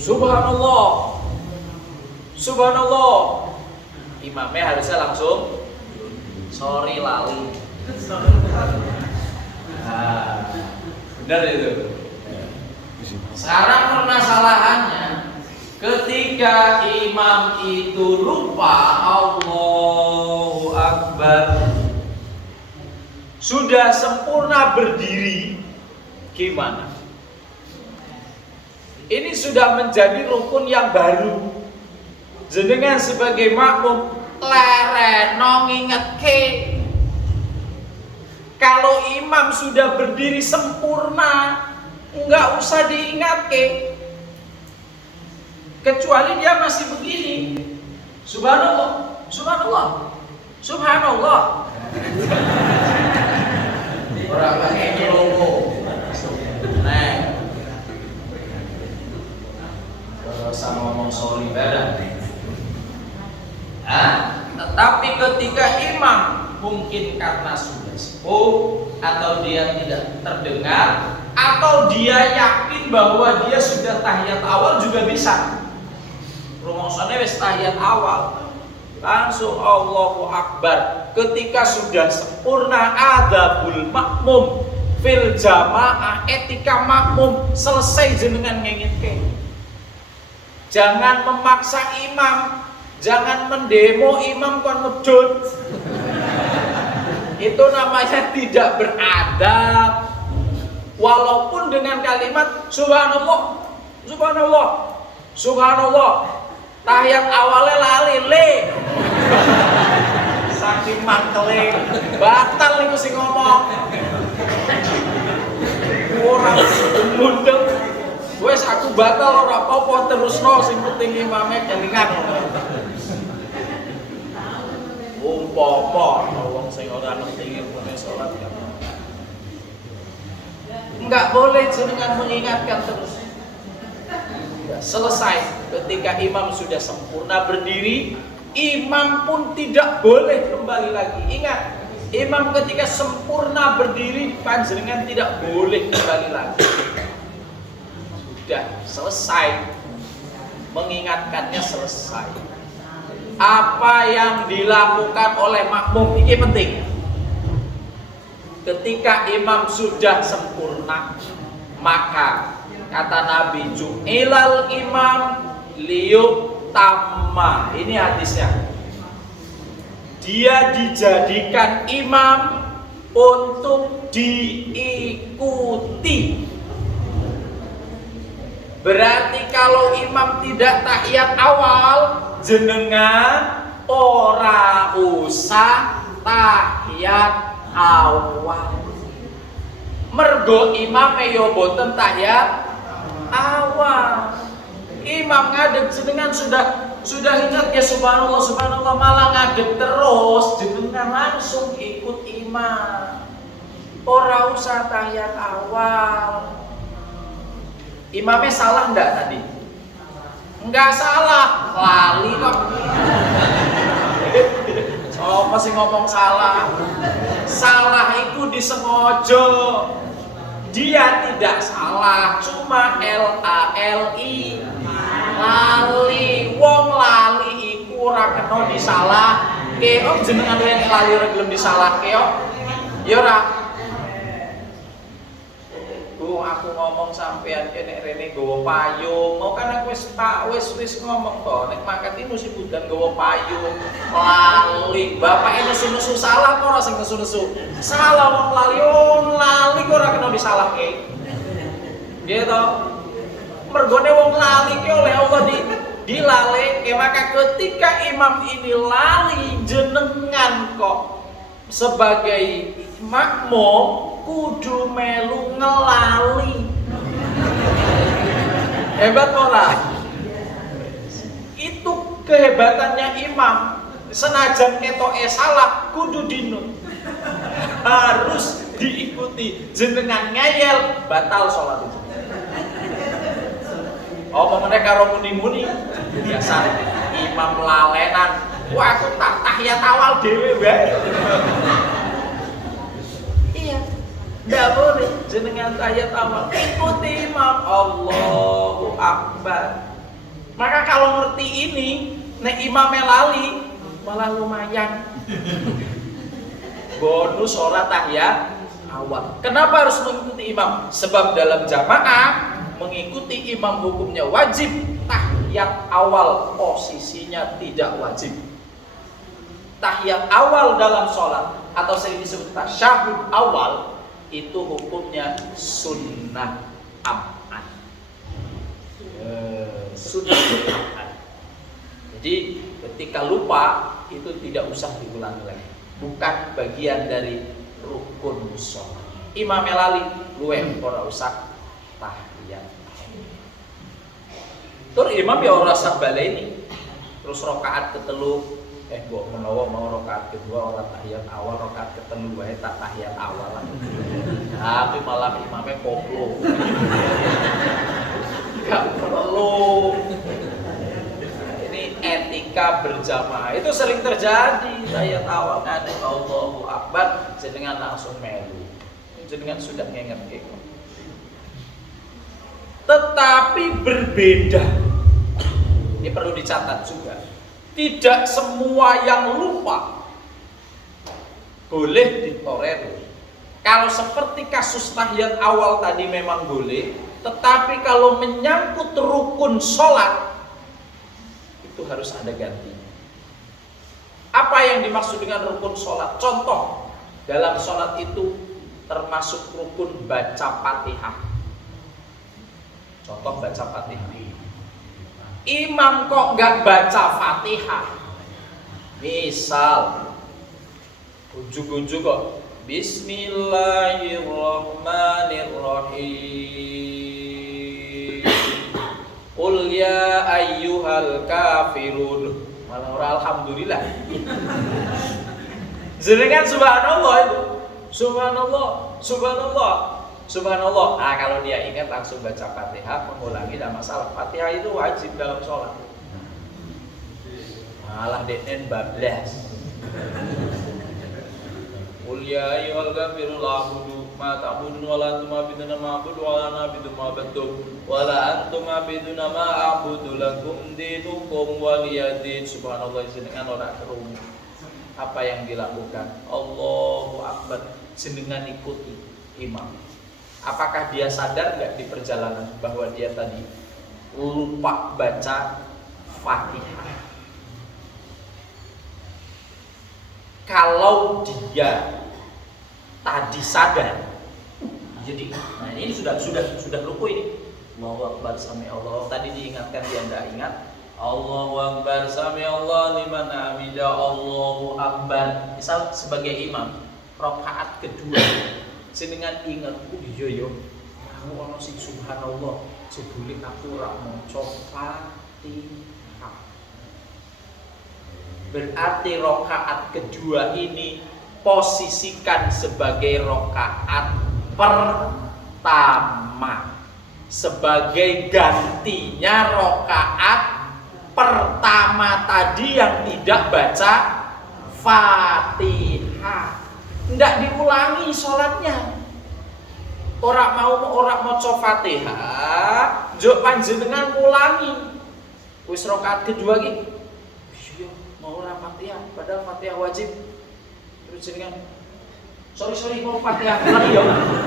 Subhanallah. Subhanallah. Imamnya harusnya langsung sorry lali. Nah, benar itu. Sekarang permasalahannya, ketika imam itu lupa Allahu Akbar, sudah sempurna berdiri, gimana? Ini sudah menjadi rukun yang baru. Jenengan sebagai makmum lereno ngingetke. Kalau imam sudah berdiri sempurna, enggak usah diingatke. Kecuali dia masih begini. Subhanallah, subhanallah, subhanallah. Orang pakai nyelongo. Nah, sama ngomong sorry badan. Tetapi ketika imam mungkin karena sudah sepuh atau dia tidak terdengar atau dia yakin bahwa dia sudah tahiyat awal juga bisa. Rumusane wis tahiyat awal, langsung Allahu Akbar. Ketika sudah sempurna adabul makmum fil jamaah, etika makmum selesai jenengan ngengitke. Jangan memaksa imam, jangan mendemo imam kon medhun. Itu namanya tidak beradab. Walaupun dengan kalimat subhanallah, subhanallah, subhanallah, tahiyat awalnya lali le. Saking mangkele, batal niku sing ngomong. Ora mundeng. Wes aku batal ora apa-apa terusno sing penting imame kelingan. Umpama wong sing ora ngerti ilmune salat enggak boleh jenengan mengingatkan terus. Selesai ketika imam sudah sempurna berdiri, imam pun tidak boleh kembali lagi. Ingat, imam ketika sempurna berdiri panjenengan tidak boleh kembali lagi. Sudah selesai, mengingatkannya selesai. Apa yang dilakukan oleh makmum ini penting. Ketika imam sudah sempurna, maka kata Nabi ju'ilal imam liyuk tamma. Ini hadisnya. Dia dijadikan imam untuk diikuti. Berarti kalau imam tidak tahiyat awal, jenengan ora usah tahiyat awal. Mergo imame yo boten tahiyat awal. Imam ngadeg jenengan sudah ingat ya subhanallah subhanallah malah ngadeg terus, jenengan langsung ikut imam. Ora usah tahiyat awal. Imamnya salah enggak tadi? Enggak salah, lali kok. Oh, masih ngomong salah. Salah itu disengaja. Dia tidak salah, cuma L-A-L-I. Lali, wong lali iku ora kena disalah. Keok jenengan yang lali ora gelem disalah keok. Ya ora. Aku ngomong sampean nek rene nggawa payung, mau kan aku wis ngomong to, nek mangkat iki mesti budan nggawa payung. Lali, bapak nesu-nesu salah kok ora sing nesu-nesu. Salah wong lali kok ora kena disalahke. Nggih to? Mergone wong lali ki oleh Allah dilaleke, maka ketika imam ini lali jenengan kok sebagai makmum kudu melu ngelali. Hebat ora? Itu kehebatannya imam. Senajan ketoke salah kudu dinut. Harus diikuti. Jenengan ngeyel batal sholat itu. Oh, meneh karo muni-muni. Biasa imam lalenan. Wah, aku tak tahiyat awal dhewe wae. Tidak boleh jenengan tahiyat awal, ikuti imam. Allahu Akbar. Maka kalau ngerti ini, nek imamnya lali malah lumayan. Bonus sholat tahiyat awal. Kenapa harus mengikuti imam? Sebab dalam jamaah mengikuti imam hukumnya wajib, tahiyat awal posisinya tidak wajib. Tahiyat awal dalam sholat atau sering disebut tasyahud awal itu hukumnya sunnah am'an. Sunnah am'an. Jadi ketika lupa itu tidak usah diulangi lagi. Bukan bagian dari rukun sholat. Imamnya lali, luweh ora usah tahiyat. Tur imam ya ora usah baleni. Terus rakaat ketelu mbok menawa mau rakaat kedua ora tahiyat awal, rakaat ketelu wae tak tahiyat awal. Tapi malah imamnya koplo. Gak perlu. Ini etika berjamaah itu sering terjadi. Tahiyat awal ngadeg Allahu Akbar, jenengan langsung melu. Jenengan sudah ngengerti. Tetapi berbeda. Ini perlu dicatat juga. Tidak semua yang lupa boleh ditolerir. Kalau seperti kasus tahiyat awal tadi memang boleh, tetapi kalau menyangkut rukun sholat itu harus ada ganti. Apa yang dimaksud dengan rukun sholat? Contoh, dalam sholat itu termasuk rukun baca Fatihah. Contoh baca Fatihah. Imam kok nggak baca Fatihah, misal ujug-ujug kok Bismillahirrahmanirrahim Qul ya ayyuhal kafirun, malah ora alhamdulillah. Jenengan subhanallah itu, subhanallah, subhanallah, subhanallah. Nah, kalau dia ingat langsung baca Fatihah, mengulangi tidak masalah. Fatihah itu wajib dalam sholat. Malah denen bablas. Qul ya ayyuhal kafirun la a'budu ma ta'budun wa la antum a'buduna ma a'budu wa la ana a'budu ma ta'budun wa la antum a'buduna ma a'budu lakum dinukum waliyadin. Subhanallah, jenengan ora krungu apa yang dilakukan. Allahu Akbar, jenengan ikuti imam. Apakah dia sadar nggak di perjalanan bahwa dia tadi lupa baca Fatihah? Kalau dia tadi sadar, jadi, nah ini sudah ruku ini. Allahu Akbar sami Allah. Tadi diingatkan dia nggak ingat. Allahu Akbar sami Allah liman hamidah. Allahu Akbar. Misal sebagai imam, rakaat kedua. Jenengan ingat, iya aku ana sing subhanallah, jebule aku ora maca Fatihah. Berarti rakaat kedua ini posisikan sebagai rakaat pertama. sebagai gantinya rokaat pertama tadi yang tidak baca Fatihah. Tidak diulangi sholatnya. Orang mau Fatihah, jok panjenengan ulangi. Wis rokaat kedua lagi. Mau ora Fatihah, padahal Fatihah wajib. Terus jenengan sorry mau Fatihah lagi ya.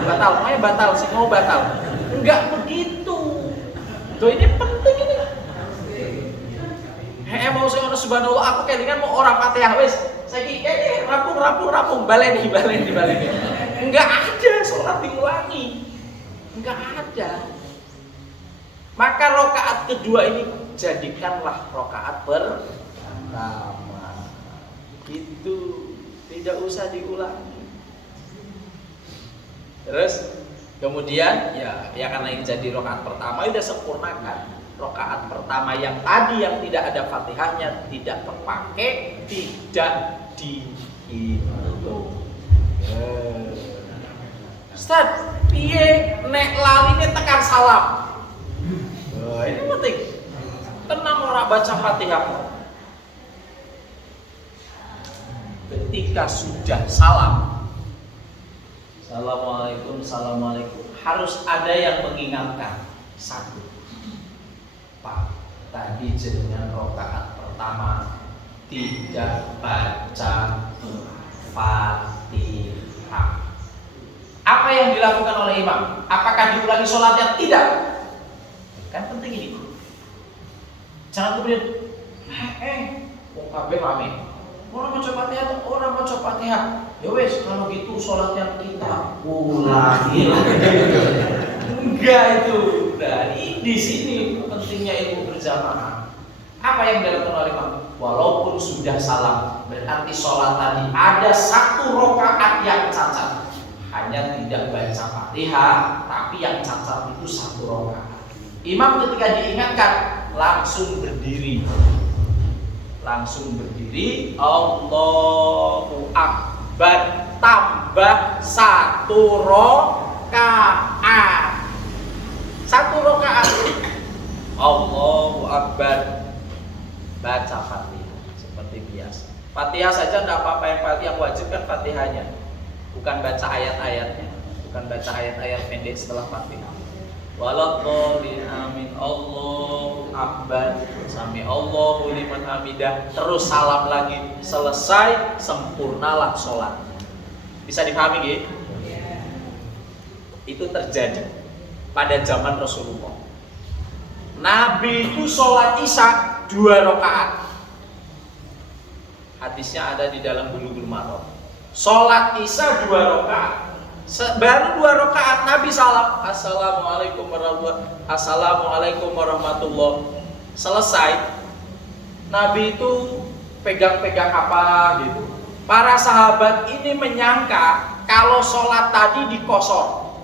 Batal, makanya batal sih, mau batal. Enggak begitu. Tuh ini penting ini. Mau sing ono subhanallah aku kelingan mau ora Fatihah wis. Saiki rampung baleni. Enggak ada sholat diulangi. Enggak ada. Maka rokaat kedua ini jadikanlah rokaat pertama. Gitu. Tidak usah diulangi. Terus kemudian ya karena ini jadi rokaat pertama udah sempurnakan. Rokaat pertama yang tadi yang tidak ada Fatihahnya tidak terpakai, tidak dihitung. Ustaz, piye nek laline tekan salam? Ini penting. Tenang ora baca Fatihah. Ketika sudah salam, Assalamualaikum, harus ada yang mengingatkan. Satu, Pak, tadi jenengan rokaat pertama tidak baca Fatihah. Apa yang dilakukan oleh imam? Apakah diulangi sholatnya? Tidak. Kan penting ini. Jangan kemudian kabeh rame. Orang mau coba Fatihah. Ya wes, kalau gitu sholatnya kita ulangi. Enggak itu. Nah, di sini pentingnya ilmu berjamaah. Apa yang dilakukan oleh imam? Walaupun sudah salam, berarti sholat tadi ada satu rokaat yang cacat. Hanya tidak baca Fatihah, tapi yang cacat itu satu rokaat. Imam ketika diingatkan langsung berdiri. Allahu Akbar, tambah satu rokaat. Allahu Akbar, baca Fatihah seperti biasa. Fatihah saja tidak apa-apa, yang wajib kan Fatihahnya, bukan baca ayat-ayatnya, bukan baca ayat-ayat pendek setelah Fatihah. Waladhdallin, amin, Allahu Akbar, sami Allahu liman hamidah, terus salam lagi, selesai, sempurnalah sholat. Bisa dipahami gitu? Itu terjadi pada zaman Rasulullah. Nabi itu sholat isya 2 rakaat. Hadisnya ada di dalam Bulughul Maram. Sholat isya 2 rakaat. Baru 2 rakaat Nabi salam, Assalamualaikum warahmatullahi. Selesai. Nabi itu pegang-pegang apa gitu. Para sahabat ini menyangka kalau sholat tadi dikosor.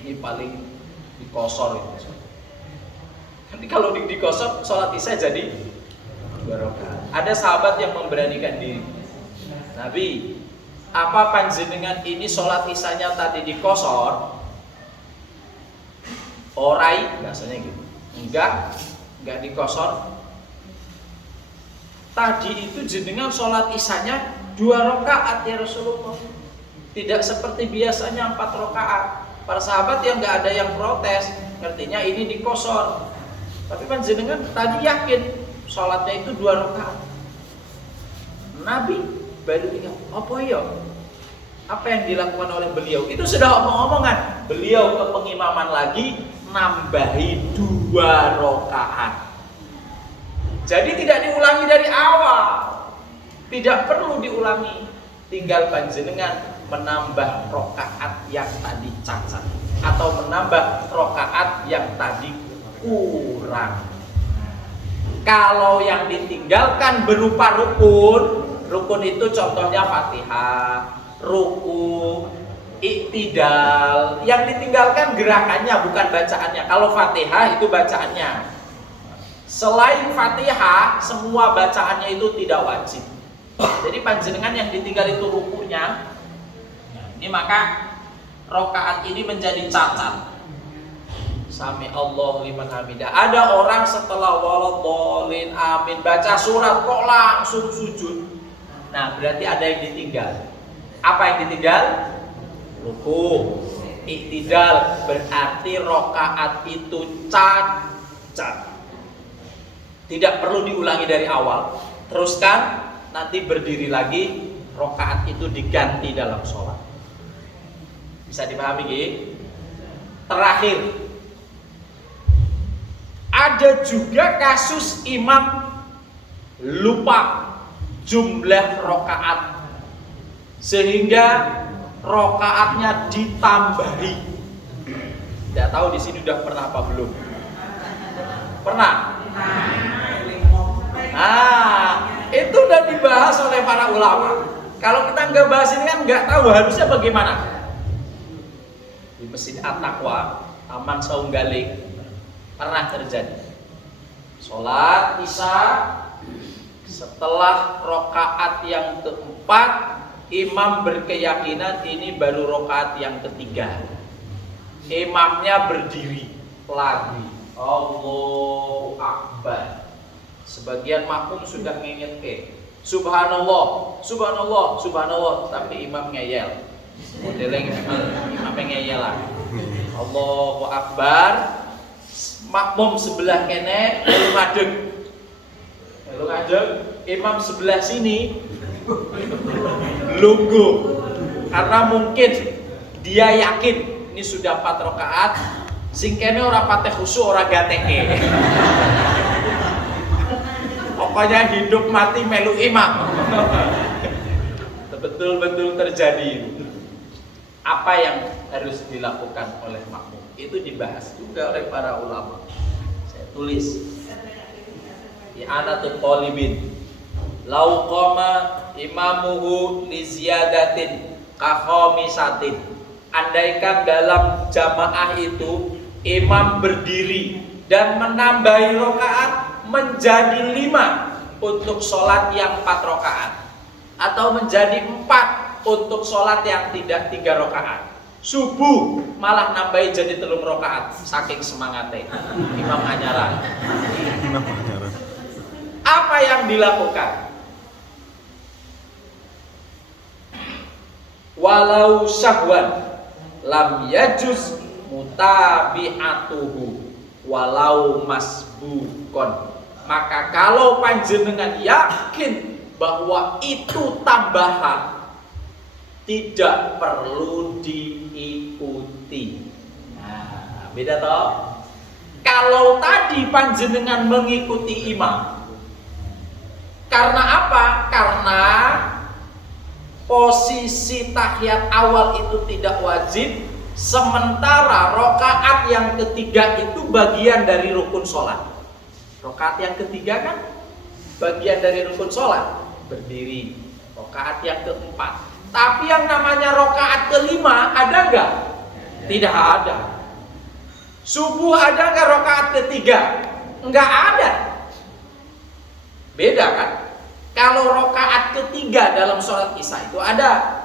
Ini paling dikosor itu. Nanti kalau dikosor sholat isya jadi 2 rakaat. Ada sahabat yang memberanikan diri. Nabi, apa panjenengan ini sholat isyanya tadi dikosor? Orai, biasanya gitu. Enggak dikosor. Tadi itu jenengan sholat isyanya 2 rakaat ya Rasulullah. Tidak seperti biasanya 4 rakaat. Para sahabat yang enggak ada yang protes, artinya ini dikosor. Tapi panjenengan tadi yakin sholatnya itu 2 rakaat. Nabi baru ingat, apa ya? Apa yang dilakukan oleh beliau? Itu sudah omong-omongan. Beliau ke pengimaman lagi, nambahi 2 rakaat. Jadi tidak diulangi dari awal. Tidak perlu diulangi. Tinggal panjenengan menambah rakaat yang tadi cacat atau menambah rakaat yang tadi kurang. Kalau yang ditinggalkan berupa rukun itu contohnya Fatihah, ruku, iktidal. Yang ditinggalkan gerakannya bukan bacaannya. Kalau Fatihah itu bacaannya. Selain Fatihah, semua bacaannya itu tidak wajib. Jadi panjenengan yang ditinggal itu rukunya. Ini maka rakaat ini menjadi cacat. Sami Allah liman hamidah. Ada orang setelah waladhdallin amin baca surat kok langsung sujud. Nah, berarti ada yang ditinggal. Apa yang ditinggal? Ruku. Iktidal berarti rakaat itu cacat. Tidak perlu diulangi dari awal. Teruskan, nanti berdiri lagi, rakaat itu diganti dalam sholat. Bisa dipahami nggih? Terakhir, ada juga kasus imam lupa jumlah rakaat sehingga rakaatnya ditambahi. Tidak tahu di sini udah pernah apa belum? Pernah? Nah, itu udah dibahas oleh para ulama. Kalau kita nggak bahas ini kan nggak tahu harusnya bagaimana. Di Masjid At-Taqwa, Taman Saunggaling, pernah terjadi. Sholat Isya, setelah rakaat yang keempat, imam berkeyakinan ini baru rakaat yang ketiga. Imamnya berdiri lagi, Allahu Akbar. Sebagian makmum sudah nginget Subhanallah, Subhanallah, Subhanallah, tapi imam ngeyel. Modelnya imamnya ngeyel lah. Allahu Akbar. Makmum sebelah kene lalu ngadeg. Imam sebelah sini lungguh. Karena mungkin dia yakin ini sudah 4 rakaat, sing kene ora pate khusyuk, ora gateke. Pokoknya hidup mati melu imam. Betul-betul terjadi. Apa yang harus dilakukan oleh makmum? Itu dibahas juga oleh para ulama. Saya tulis I'anatul Talibin. Lau qama imamuhu li ziyadatin ka khamisatin. Andaikan dalam jamaah itu imam berdiri dan menambahi rakaat menjadi 5 untuk sholat yang 4 rakaat, atau menjadi 4 untuk sholat yang tidak 3 rakaat. Subuh malah nambahin jadi 3 rakaat, saking semangatnya imam anyaran. Apa yang dilakukan? Walau syahwan lam yajuz mutabi'atuhu walau masbukon. Maka kalau panjenengan yakin bahwa itu tambahan, tidak perlu diikuti. Nah, beda toh? Kalau tadi panjenengan mengikuti imam, karena apa? Karena posisi tahiyat awal itu tidak wajib, sementara rakaat yang ketiga itu bagian dari rukun sholat. Rakaat yang ketiga kan bagian dari rukun sholat, berdiri. Rakaat yang keempat. Tapi yang namanya rakaat kelima ada enggak? Tidak ada. Subuh ada enggak rakaat ketiga? Enggak ada. Beda kan? Kalau rakaat ketiga dalam sholat Isya itu ada.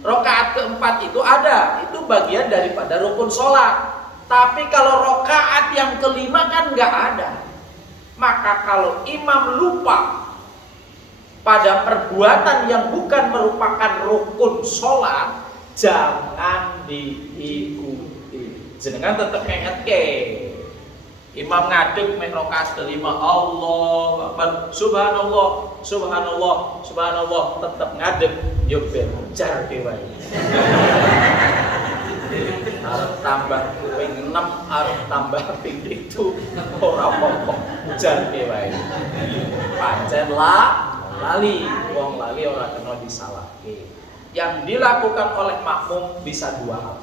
Rakaat keempat itu ada. Itu bagian daripada rukun sholat. Tapi kalau rakaat yang kelima kan enggak ada. Maka kalau imam lupa pada perbuatan yang bukan merupakan rukun sholat, jangan diikuti. Jenengan tetap ngingetke. Imam ngadeg meh rakaat kelima, Allahu Akbar, Subhanallah, Subhanallah, Subhanallah, tetap ngadeg, yo ben jar wae. Arep tambah ping 6, arep tambah ping 7, ora apa-apa, jar wae. Pancen lali, wong lali ora kena disalahke. Yang dilakukan oleh makmum bisa 2 hal.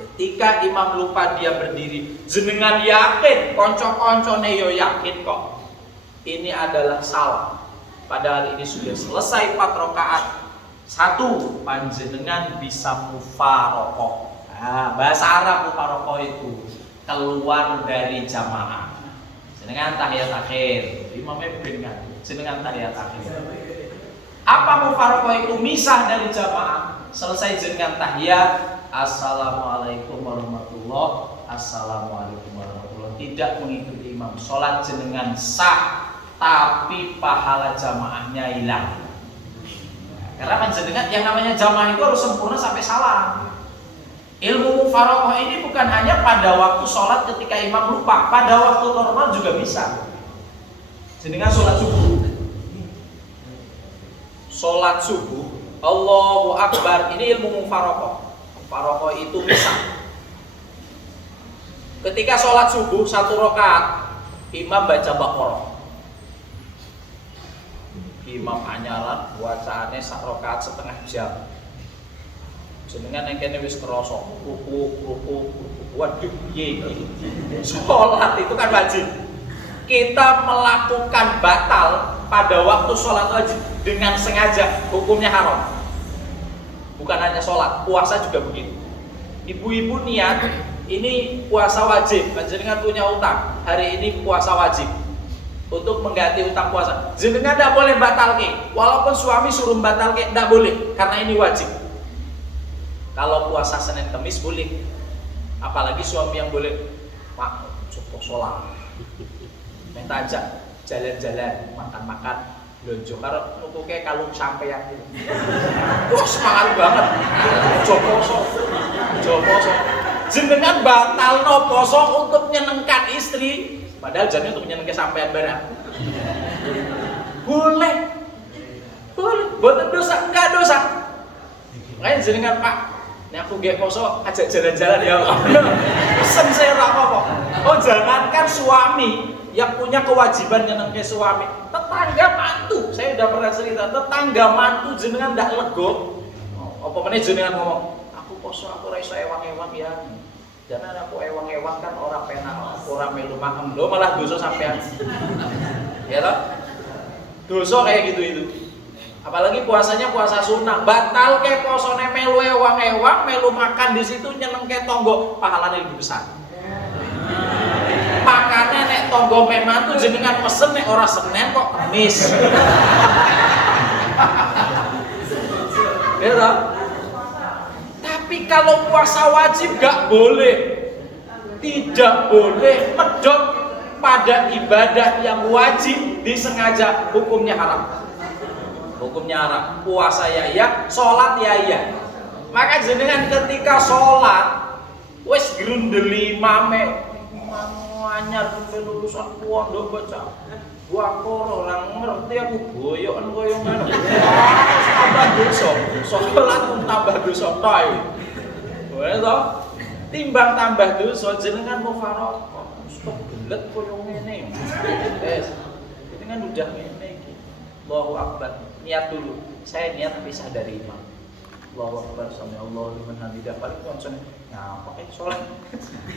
Ketika imam lupa dia berdiri, jenengan yakin, konco-koncone yo yakin kok ini adalah salah, padahal ini sudah selesai 4 rakaat. 1, panjenengan bisa mufarokoh. Nah, bahasa Arab mufarokoh itu keluar dari jamaah. Jenengan tahiyat akhir, imamnya beringat, jenengan tahiyat akhir. Apa mufarokoh itu? Misah dari jamaah. Selesai jenengan tahiyat, Assalamualaikum warahmatullahi wabarakatuh. Assalamualaikum warahmatullahi wabarakatuh. Tidak mengikuti imam, sholat jenengan sah, tapi pahala jamaahnya hilang. Karena panjenengan yang namanya jamaah itu harus sempurna sampai salam. Ilmu mufarokoh ini bukan hanya pada waktu sholat ketika imam lupa, pada waktu normal juga bisa. Jenengan sholat subuh, Allahu Akbar, ini ilmu mufarokoh. Mufarokoh itu misah. Ketika sholat subuh 1 rakaat, imam baca Baqarah. Imam anyaran bacaannya 1 rakaat setengah jam. Jenengan yang kene wis kerasa ruku. Waduh, piye iki? Salat itu kan wajib. Kita melakukan batal pada waktu sholat wajib dengan sengaja, hukumnya haram. Bukan hanya sholat, puasa juga begitu. Ibu-ibu niat, ini puasa wajib, jenengan punya utang, hari ini puasa wajib untuk mengganti utang puasa. Jenengan tidak boleh batalke, walaupun suami suruh batalke, tidak boleh, karena ini wajib. Kalau puasa Senin Kamis boleh, apalagi suami yang boleh, Pak, cukup sholat, minta ajak jalan-jalan, makan-makan, belanja, karena nutuke kalung sampean gitu. Wah, semangat banget, joposo. Jenengan batal no poso untuk menyenangkan istri, padahal jadi untuk menyenangkan sampean barang. Boleh, bukan dosa, enggak dosa. Makanya jenengan, Pak, ini aku gak poso, ajak jalan-jalan ya. Pesen saya apa-apa. Oh, jangankan suami yang punya kewajiban nyenengke suami, tetangga mantu. Saya udah pernah cerita, tetangga mantu jenengan ndak lego. Apa meneh jenengan ngomong, aku poso, aku ora iso ewang-ewang ya. Jangan aku ewang-ewang kan ora penak, ora melu makem. Lho malah dosa sampean. Ya toh? Dosa kayak gitu itu. Apalagi puasanya puasa sunnah, batal ke posone melu ewang-ewang, melu makan di situ nyenengke tonggo, pahalane lebih besar. Makanya nek tonggo memantu jenengan pesen nek ora Senin kok Kamis. Ya toh? Tapi kalau puasa wajib gak boleh. Tidak boleh medhot pada ibadah yang wajib disengaja, hukumnya haram. Hukumnya haram. Puasa ya iya, sholat ya iya. Maka jenengan ketika sholat wis grundeli mame anyar lulusan pondok baca Baqarah ora ngerti aku boyokan koyo ngono. Tambah dosa. Sholat tambah dosa tae. Wes to? Timbang tambah dosa jenengan mufaroqah. Stop belet koyo ngene. Wes. Jenengan udah ngene iki. Allahu Akbar. Niat dulu. Saya niat pisah dari imam. Allahu Akbar, sami'allahu liman hamidah. Paling konsen ngapain sholat.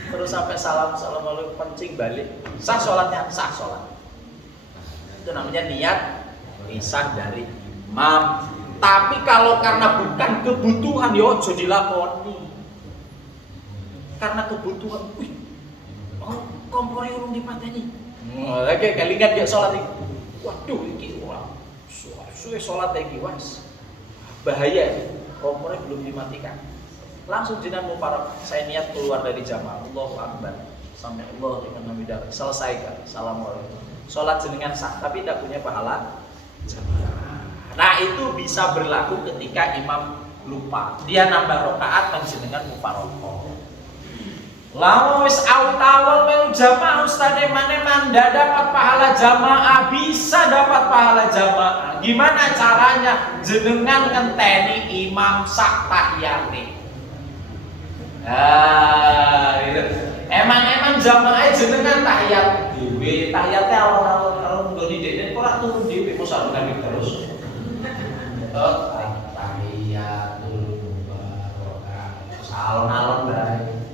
Terus sampai assalamualaikum kencing balik. Sah sholatnya, sah sholat. Itu namanya niat pisah dari imam. Tapi kalau karena bukan kebutuhan ya aja dilakoni. Karena kebutuhan, kompor urung dipateni. Oke, kelingan dia sholat iki. Waduh, iki ora suwe sholat iki was. Bahaya, kompornya belum dimatikan. Langsung jenengan mufaroqah, saya niat keluar dari jamaah. Allahu Akbar. Sampai Allah dengan hamidah. Selesaikan. Assalamualaikum. Sholat jenengan sah, tapi tidak punya pahala jamaah. Nah, itu bisa berlaku ketika imam lupa. Dia nambah rakaat panjenengan mufaroqah. Lalu wis awal melu jamaah ustadz mana ndak dapat pahala jamaah, bisa dapat pahala jamaah. Gimana caranya? Jenengan ngenteni imam sak tahiyate. Gitu. Emang jamaah jenengan tahiyat dhewe, tahiyate alon-alon nggo didekne ora turun dhewe mosok kan terus. Tahiyatul mubarakah. Alon-alon bae.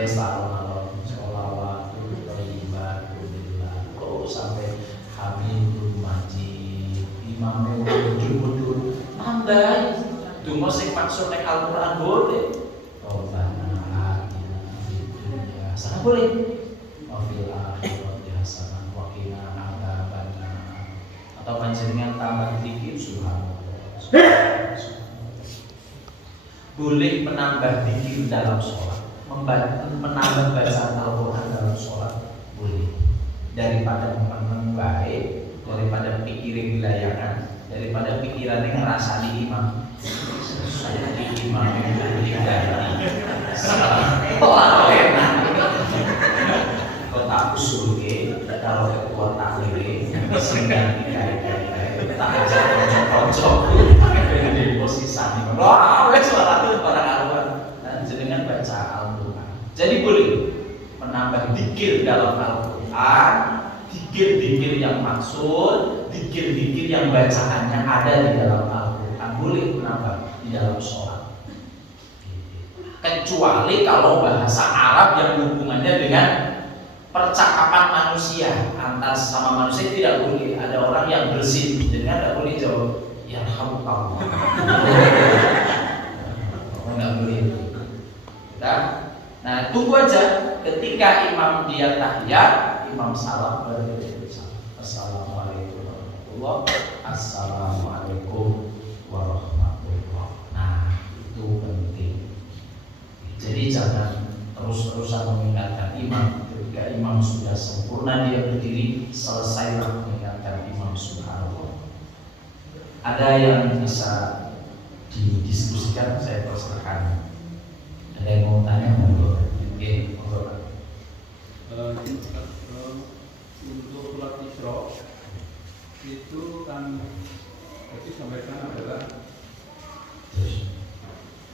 Alon-alon sholawatun thayyibatun lillah. Kok sampai hamidul majid. Imamnya mundur nambah. Donga sing maksud nek Al-Qur'an boleh. Sana boleh. Wafil akhirati hasanah wa qina adzabannar. Atau panjenengan tambah zikir subhanallah. Boleh menambah zikir dalam sholat. menambah bacaan Al-Quran dalam sholat boleh. Daripada menang baik, daripada pikirin wilayakan, daripada pikirannya ngerasa di imam. Saya di imam yang tak usul kalau ketua taklim sehingga tak ada kocok di posisi ini. Wah, suara itu para karuan dan jenengan baca Al-Quran. Jadi boleh menambah dzikir dalam Al-Quran, dzikir-dzikir yang maksud, dzikir-dzikir yang bacaannya ada di dalam Al-Quran, boleh menambah di dalam sholat. Kecuali kalau bahasa Arab yang hubungannya dengan percakapan manusia antar sesama manusia tidak boleh. Ada orang yang bersin, jadi tidak boleh jawab ya kamu. Nggak boleh. Nah tunggu aja ketika imam dia tahiyat, imam salam baru assalamualaikum warahmatullahi assalamualaikum warahmatullahi. Nah itu penting. Jadi jangan terus-terusan mengingatkan imam. Ketika imam sudah sempurna dia berdiri, selesailah mengingatkan imam subhanallah. Ada yang bisa didiskusikan, saya persilakan. Ada yang mau tanya monggo. Oke, monggo. Untuk sholat Isra itu kan tadi sampaikan adalah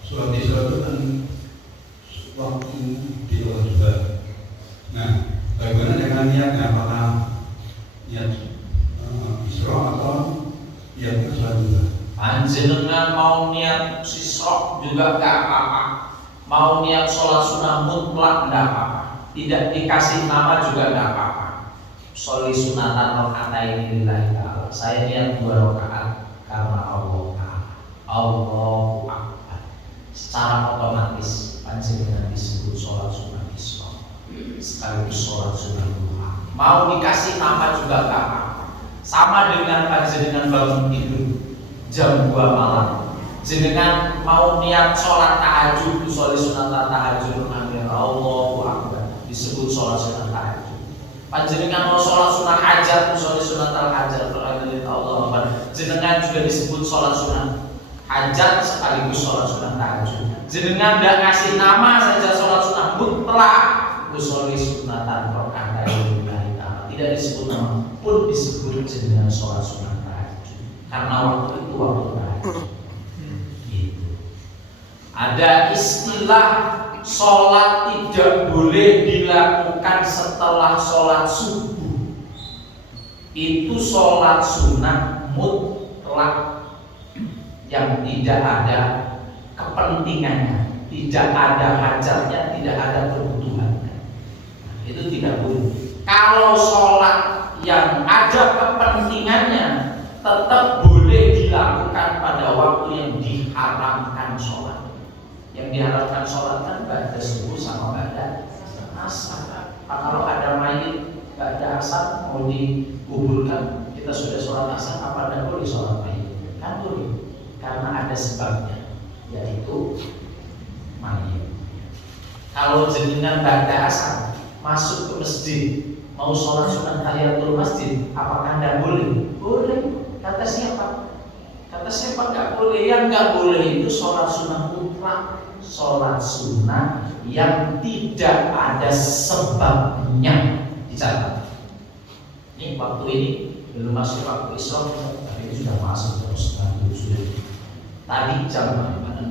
sholat Isra itu kan waktu di luar juga. Nah, bagaimana dengan niatnya? Apakah niat Isra atau niat sholat juga? Panjenengan mau niat Isra juga gak apa-apa, mau niat sholat sunnah mutlak gak apa-apa, tidak dikasih nama juga gak apa-apa. Sholi sunatan rakaatain lillahi ta'ala. Saya niat 2 rakaat karena Allah Ta'ala. Allahu Akbar. Secara otomatis panjenengan disebut sholat sunnah Isra sekaligus sholat sunnah duha. Mau dikasih nama juga gak apa-apa. Sama dengan panjenengan bangun tidur jam 2 malam, jenengan mau niat sholat tahajud, sholat sunat tahajud, amin Allahu Akbar, disebut sholat sunat tahajud. Panjenengan mau sholat sunat hajat, sholat sunat hajat, amin Allahu Akbar, jenengan juga disebut sholat sunat hajat sekaligus sholat sunat tahajud. Jenengan tidak ngasih nama saja sholat sunat mutlak, sholat sunatan rakaat tidak disebut nama pun disebut jenengan sholat sunat. Karena waktu itu waktu tahajud. Gitu. Ada istilah sholat tidak boleh dilakukan setelah sholat subuh. Itu sholat sunnah mutlak yang tidak ada kepentingannya, tidak ada hajatnya, tidak ada kebutuhannya. Itu tidak boleh. Kalau sholat yang ada kepentingannya tetap boleh dilakukan pada waktu yang diharamkan sholat. Yang diharamkan sholat kan pada subuh sama pada asar. Kalau ada mayit pada asar mau dikuburkan, kita sudah sholat asar, apa tidak boleh sholat mayit? Kan boleh, karena ada sebabnya, yaitu mayit. Kalau jenengan pada asar masuk ke masjid mau sholat sunat tahiyatul masjid, apakah tidak boleh? Boleh. Kata siapa? Kata siapa nggak boleh? Yang nggak boleh itu sholat sunnah mutlak, sholat sunnah yang tidak ada sebabnya. Dicatat. Ini waktu ini belum masuk waktu Isra, tapi itu sudah masuk terus sudah. Tadi jam 6:30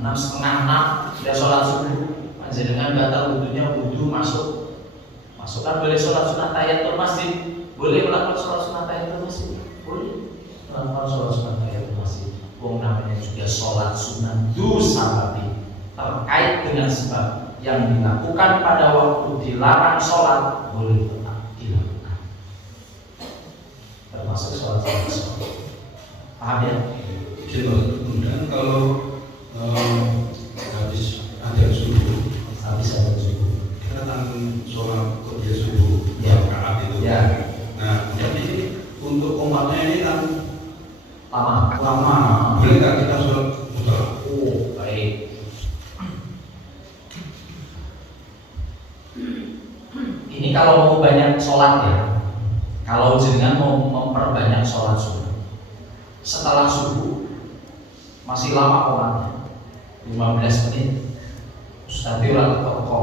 sudah sholat subuh. Panjenengan batal wudunya, wudu masukkan boleh sholat sunnah tahiyatul masjid, boleh melakukan sholat sunnah tahiyatul masjid, boleh. Melakukan sholat sunnah tahiyatul masjid, namanya juga sholat sunnah dusababi, terkait dengan sebab yang dilakukan pada waktu dilarang sholat boleh tetap dilakukan, termasuk sholat sunnah. Paham ya? Kemudian kalau habis ada subuh, kita kan sholat kerja subuh rakaat itu. Ya. Nah, jadi untuk umatnya ini kan lama. Boleh nggak kita sholat mutlak? Oh, baik. kalau mau banyak sholat ya, kalau jenengan mau memperbanyak sholat sunnah, setelah subuh masih lama komatnya, 15 menit. Ustadz ulang toko,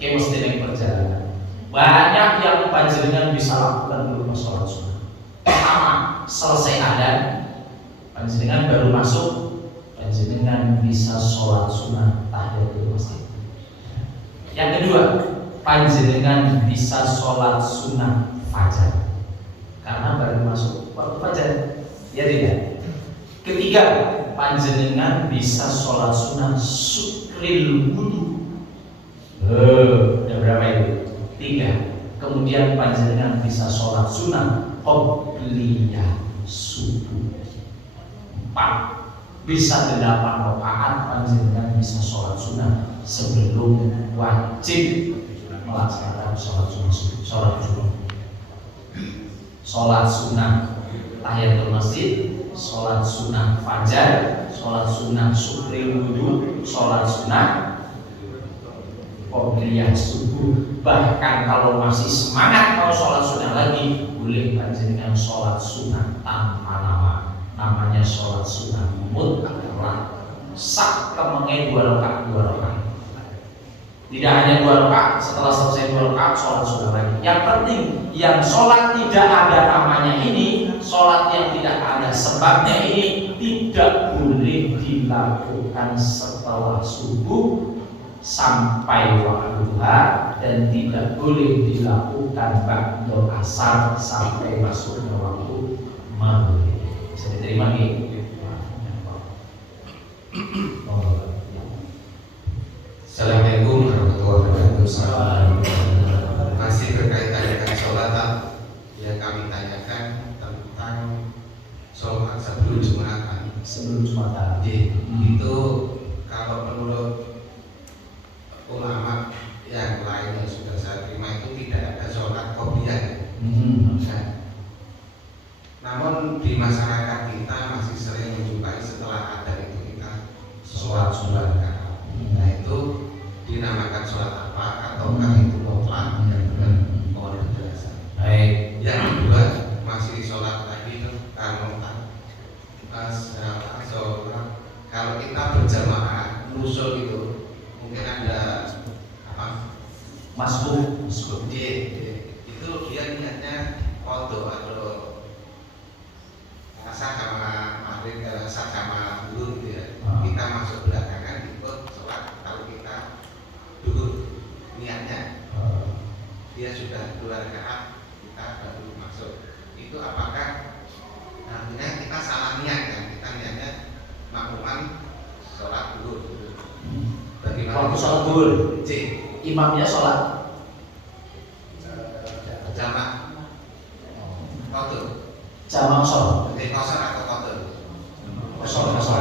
kayak mesti naik perjalanan. Banyak yang panjenengan bisa lakukan dulu sholat sunnah. Pertama, selesai adzan, panjenengan baru masuk, panjenengan bisa sholat sunnah tahiyatul masjid. Yang kedua, panjenengan bisa sholat sunnah fajar, karena baru masuk waktu fajar, ya tidak. Ketiga, panjenengan bisa sholat sunnah syukril wudu. Udah berapa itu? 3. Kemudian panjenengan bisa sholat sunnah qobliyah subuh. 4. Bisa 8 rakaat panjenengan bisa sholat sunnah sebelum wajib melaksanakan sholat sunnah. Sholat sunnah tahiyatul masjid, sholat sunnah fajar, sholat sunnah syukril wudu, sholat sunnah qobliyah subuh. Bahkan kalau masih semangat mau sholat sunnah lagi, boleh panjenengan sholat sunnah tanpa nama, namanya sholat sunnah mutlak. Sak kemengai 2 rakaat. Tidak hanya 2 rakaat, setelah selesai 2 rakaat sholat sunnah lagi. Yang penting yang sholat tidak ada namanya ini, sholat yang tidak ada sebabnya ini tidak boleh dilakukan setelah subuh sampai waktu duha, dan tidak boleh dilakukan ba'da asar sampai masuknya waktu maghrib. Bisa diterima nih? Assalamualaikum warahmatullahi wabarakatuh. Masih berkaitan dengan sholat yang kami tanyakan tentang sholat sebelum Jumatan. Sebelum Jumatan. Itu kalau menurut ulama yang lain yang sudah saya terima itu tidak ada sholat qobliyah. Namun di masyarakat kita masih sering menjumpai setelah ada itu kita sholat sunnah. Nah itu dinamakan sholat apa, ataukah itu mutlak? Mohon penjelasan. Baik. Yang kedua masih sholat tadi kalau kalau kita berjamaah nusul itu mungkin ada apa? Masbuk. Itu dia niatnya qadha atau asar sama maghrib, asar sama zuhur gitu ya. Kita masuk belakangan ikut sholat. Kalau kita dulu niatnya dia sudah 2 rakaat, kita baru masuk. Itu apakah artinya kita salah niat kan? Kita niatnya makmuman sholat dulu. Bagaimana? Waktu sholat dulu. Imamnya sholat jamak qadha. Jamak sholat. Kosor atau qadha? Kosor.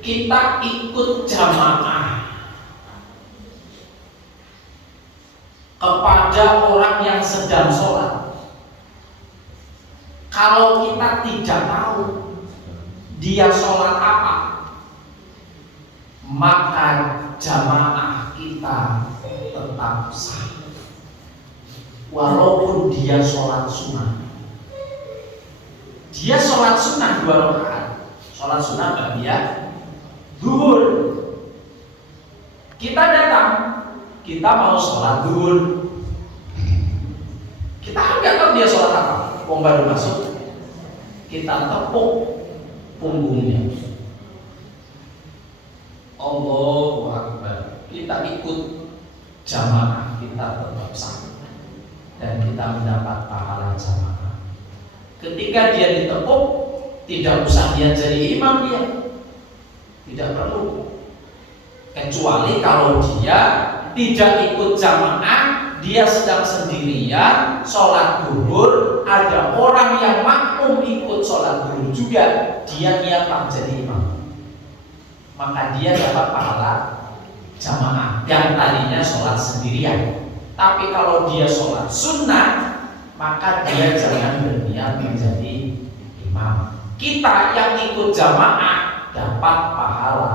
Kita ikut jamaah kepada orang yang sedang sholat. Kalau kita tidak tahu dia sholat apa, maka jamaah kita tetap sah, walaupun dia sholat sunnah. Dia sholat sunnah 2 rakaat, sholat sunnah ba'diyah zuhur. Kita datang, kita mau sholat zuhur. Kita nggak tahu dia sholat apa, wong baru masuk. Kita tepuk punggungnya. Allahu Akbar. Kita ikut jamaah, kita tetap sah dan kita mendapat pahala jamaah. Ketika dia ditepuk, tidak usah dia jadi imam dia. Tidak perlu. Kecuali kalau dia tidak ikut jamaah, dia sedang sendirian sholat zuhur, ada orang yang makmum ikut sholat zuhur juga, dia niat jadi imam, maka dia dapat pahala jamaah yang tadinya sholat sendirian. Tapi kalau dia sholat sunnah, maka dia jangan berniat menjadi imam. Kita yang ikut jamaah dapat pahala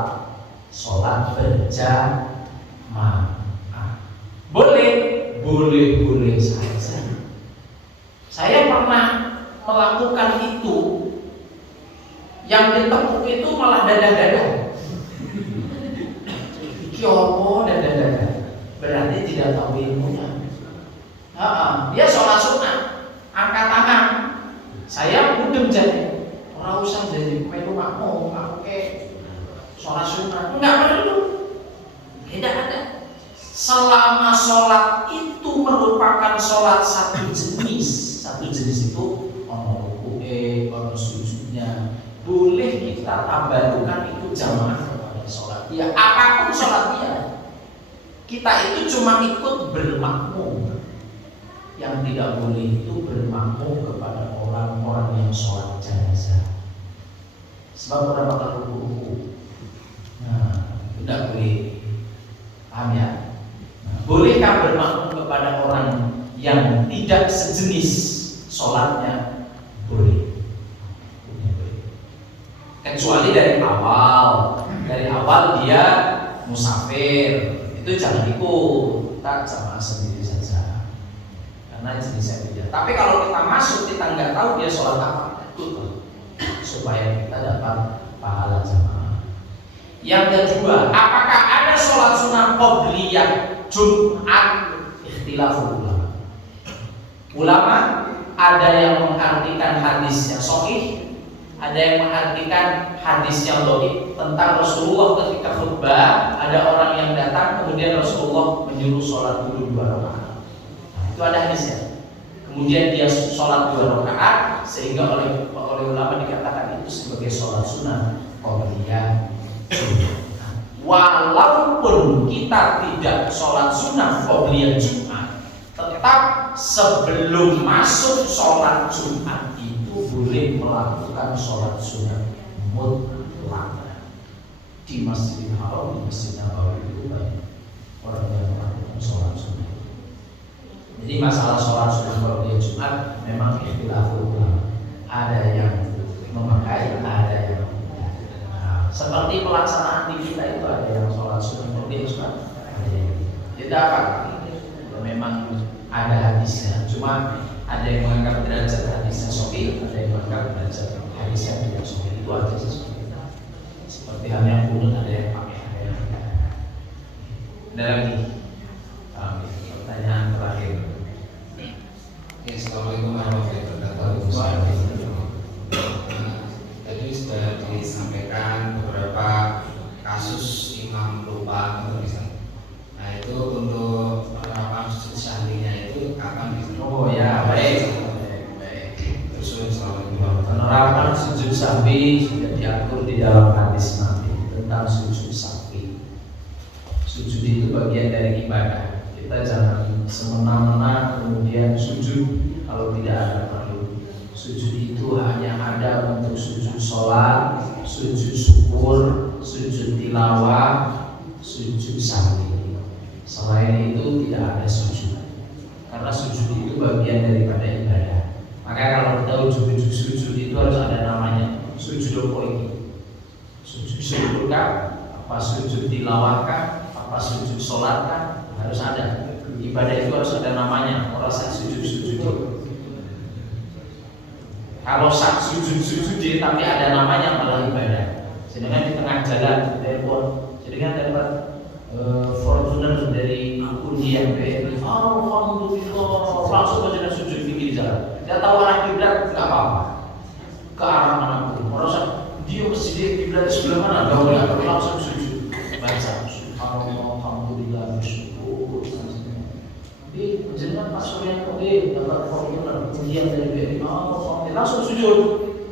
sholat berjamaah. Boleh saja. Saya pernah melakukan itu, yang ditepuk itu malah dada-dada. Kyopo dada-dada, berarti tidak tahu ilmunya. Dia sholat sunnah, angkat tangan. Saya mudeng jadi, orang usah jadi melu makmum, aku ke sholat sunnah, enggak perlu. Tidak ada. Selama sholat itu merupakan sholat satu jenis itu ono ruku'e, ono sujudnya, boleh kita tabarukan itu jamaah kepada sholat dia. Apapun sholat dia, kita itu cuma ikut bermakmum. Yang tidak boleh itu bermakmum kepada orang-orang yang sholat jenazah. Sebab orang bakal ruku-ruku. Nah, tidak boleh. Paham ya? Bolehkah bermakmum kepada orang yang tidak sejenis sholatnya? Boleh. Kecuali dari awal dia musafir, itu jangan ikut, tak jamaah sendiri saja, karena jenisnya beda. Tapi kalau kita masuk, kita nggak tahu dia sholat apa, ikut supaya kita dapat pahala jamaah. Yang kedua, apakah ada sholat sunnah qobliyah Jumat? Ikhtilaful ulama. Ulama ada yang mengartikan hadisnya sahih, ada yang mengartikan hadis yang dhaif tentang Rasulullah ketika khutbah, ada orang yang datang kemudian Rasulullah menyuruh sholat dulu 2 rakaat. Itu ada hadisnya. Kemudian dia sholat 2 rakaat sehingga oleh ulama dikatakan itu sebagai sholat sunnah qobliyah. Walaupun kita tidak sholat sunnah qobliyah Jumat, tetap sebelum masuk sholat Jumat itu boleh melakukan sholat sunnah mutlak di Masjidil Haram, di Masjid Nabawi itu banyak orang yang melakukan sholat sunnah. Jadi masalah sholat sunnah qobliyah Jumat memang ikhtilaful ulama. Ada yang memakai, ada yang seperti pelaksanaan di kita itu, ada yang sholat sunnah qobliyah Jumat, ada yang tidak apa. Memang ada hadisnya, cuma ada yang menganggap derajat hadisnya sahih, ada yang menganggap derajat hadisnya tidak sahih. Itu aja seperti halnya kunut, ada yang pakai, ada yang tidak. Ada lagi pertanyaan terakhir. Assalamualaikum warahmatullahi wabarakatuh. Tadi sudah disampaikan beberapa kasus imam lupa atau bisa. Nah itu untuk penerapan sujud sahwinya itu kapan bisa? Oh ya, baik. Terus assalamualaikum. Penerapan sujud sahwi sudah diatur di dalam hadis Nabi tentang sujud sahwi. Sujud itu bagian dari ibadah. Kita jangan semena-mena kemudian sujud kalau tidak ada perlu. Sujud itu hanya ada untuk sujud sholat, sujud syukur, sujud tilawah, sujud sahwi. Selain itu tidak ada sujud, karena sujud itu bagian daripada ibadah. Maka kalau kita sujud itu harus ada namanya. Sujud apa ini? Sujud syukurkah? Apa sujud tilawahkah? Apa sujud sholatkah? Harus ada. Ibadah itu harus ada namanya. Orang sah sujud itu. Kalau sah sujud tapi ada namanya malah ibadah. Sedangkan di tengah jalan telepon, sedangkan dapat Fortuner dari undian BRI, alhamdulillah, langsung aja sujud di jalan. Dia tahu arah kiblat nggak apa-apa, ke arah manapun. Merasa dia masjid kiblat sebelah mana, nggak boleh, langsung sujud. Baca, subhanallah, alhamdulillah, bersyukur. Tapi jenengan Pak Suryanto dapat Fortuner undian dari BRI, alhamdulillah, langsung sujud.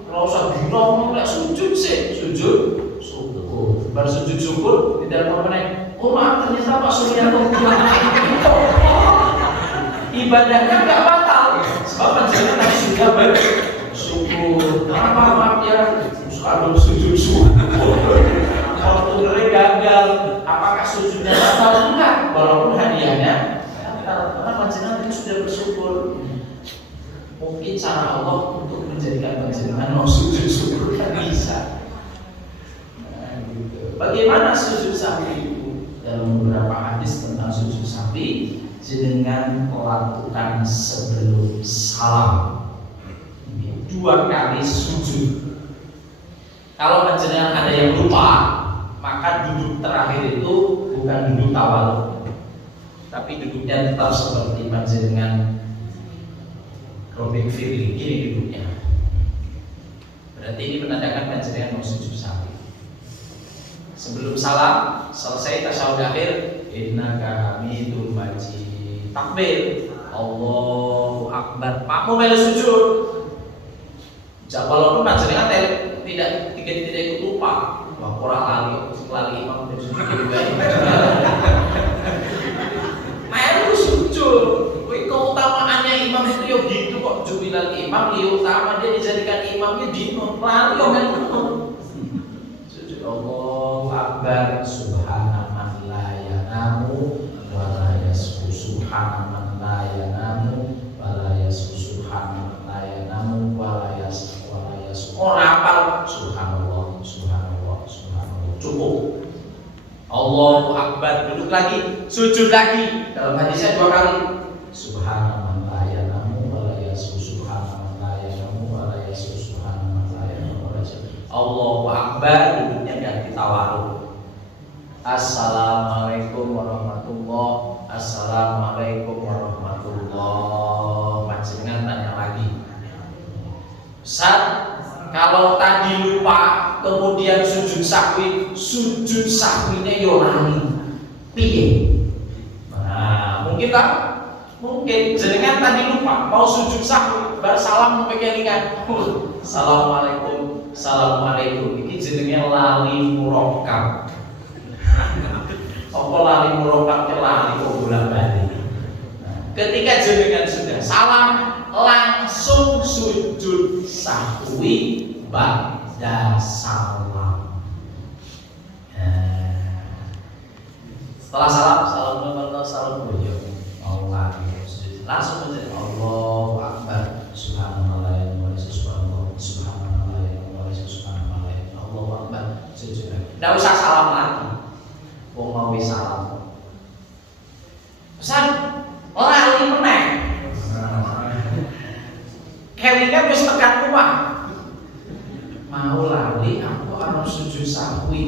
Kalau usah bingung, nggak sujud sih, sujud. Baru sujud syukur tidak mau menaik. Oh maaf, ternyata Pak Suryanto ibadahnya nggak batal, sebab panjenengan tadi sudah bersyukur. Maaf ya, kalau sujud syukur, kalau tunai gagal, apakah sujudnya batal? Enggak, walaupun hadiahnya batal, karena panjenengan tadi sudah bersyukur. Mungkin cara Allah untuk menjadikan panjenengan mau sujud syukur kan bisa. Nah, gitu. Bagaimana sujud sahwi itu? Dalam beberapa hadis tentang sujud sahwi, jenengan lakukan sebelum salam 2 kali sujud. Kalau panjenengan ada yang lupa, maka duduk terakhir itu bukan duduk tawaluk, tapi duduknya tetap seperti panjenengan Robin Firly, gini duduknya. Berarti ini menandakan panjenengan mau sujud sahwi. Sebelum salam, selesai tasyahud akhir, innaka hamidum majid. Takbir, Allahu Akbar. Makmum melu sujud. Walaupun panjenengan tidak ikut lupa, wah ora lali imam dan sujud juga. Melu sujud. Keutamaannya imam itu yo gitu kok, jubilal imam li utama dia dijadikan imamnya dino lali yo melu. Sujud Allahu Akbar, subhanaman la yanamu wa la yasfu, subhanaman la yanamu wa la yasfu, subhanaman la yanamu wa la yasfu. Orang hafal subhanallah, subhanallah, subhanallah. Cukup. Allahu Akbar, duduk lagi, sujud lagi. Dalam hadisnya 2 kali. Subhanaman la yanamu wa la yasfu, subhanaman la yanamu wa la yasfu, subhanaman la yanamu wa la yasfu. Allahu Akbar, duduknya ganti tawaruk. Assalamualaikum warahmatullahi. Assalamualaikum warahmatullahi. Panjenengan tanya lagi. Ustaz, kalau tadi lupa kemudian sujud sahwinya yo lali. Piye? Nah, mungkin tak? Mungkin jenengan tadi lupa mau sujud sahwi, bar salam mau kelingan. Assalamualaikum, assalamualaikum. Iki jenenge lali murokkab. Apa lali murokkab lali kok bolak-balik. Ketika jenengan sudah salam, langsung sujud sahwi ba'da salam. Setelah salam beliau mau lagi langsung menjadi Allahu Akbar, subhanallah wa subhanallah, subhanallah wa subhanallah, Allahu Akbar, sujud lagi. Tidak usah salam lagi. Wong mau salam. Pesan lali meneh. Kelingan wis tekan rumah. Mau lali aku arep sujud sahwi.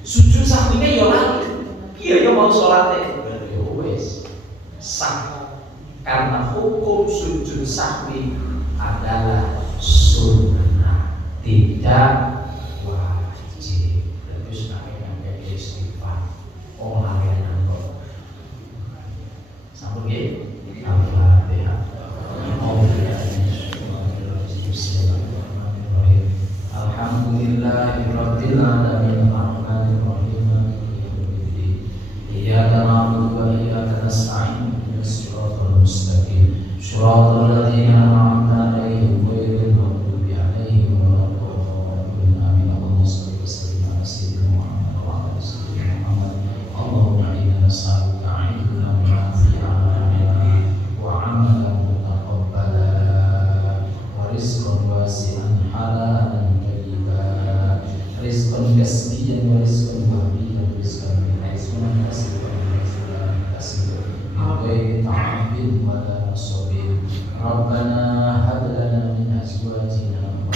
Sujud sahwine ya lali. Iya ya mau salate. Ya wis sah. Karena hukum sujud sahwi adalah sunnah, tidak wajib. Terus namanya istighfar. Oh layanan kok. Sambung ya. Al-Fatihah. Alhamdulillahirabbil alamin arrahmanir rahim maliki yaumiddin iyyaka na'budu wa iyyaka nasta'in ihdinas siratal mustaqim siratal ladzina an'amta 'alaihim ghairil maghdubi 'alaihim waladdallin amin. Allahumma shalli wa sallim ala sayyidina Muhammad wa ala sayyidina Muhammad. Allahumma inna nas'aluka 'ilman nafi'an wa 'amalan mutaqabbalan wa rizqan wasi'an halalan rizqan kasbiyan wa rizqan wahbiyan wa rizqan min haitsu la yahtasib wa min haitsu la yahtasib min ghairi ta'abbin wa la nasabin. Rabbana hab lana min azwajina wa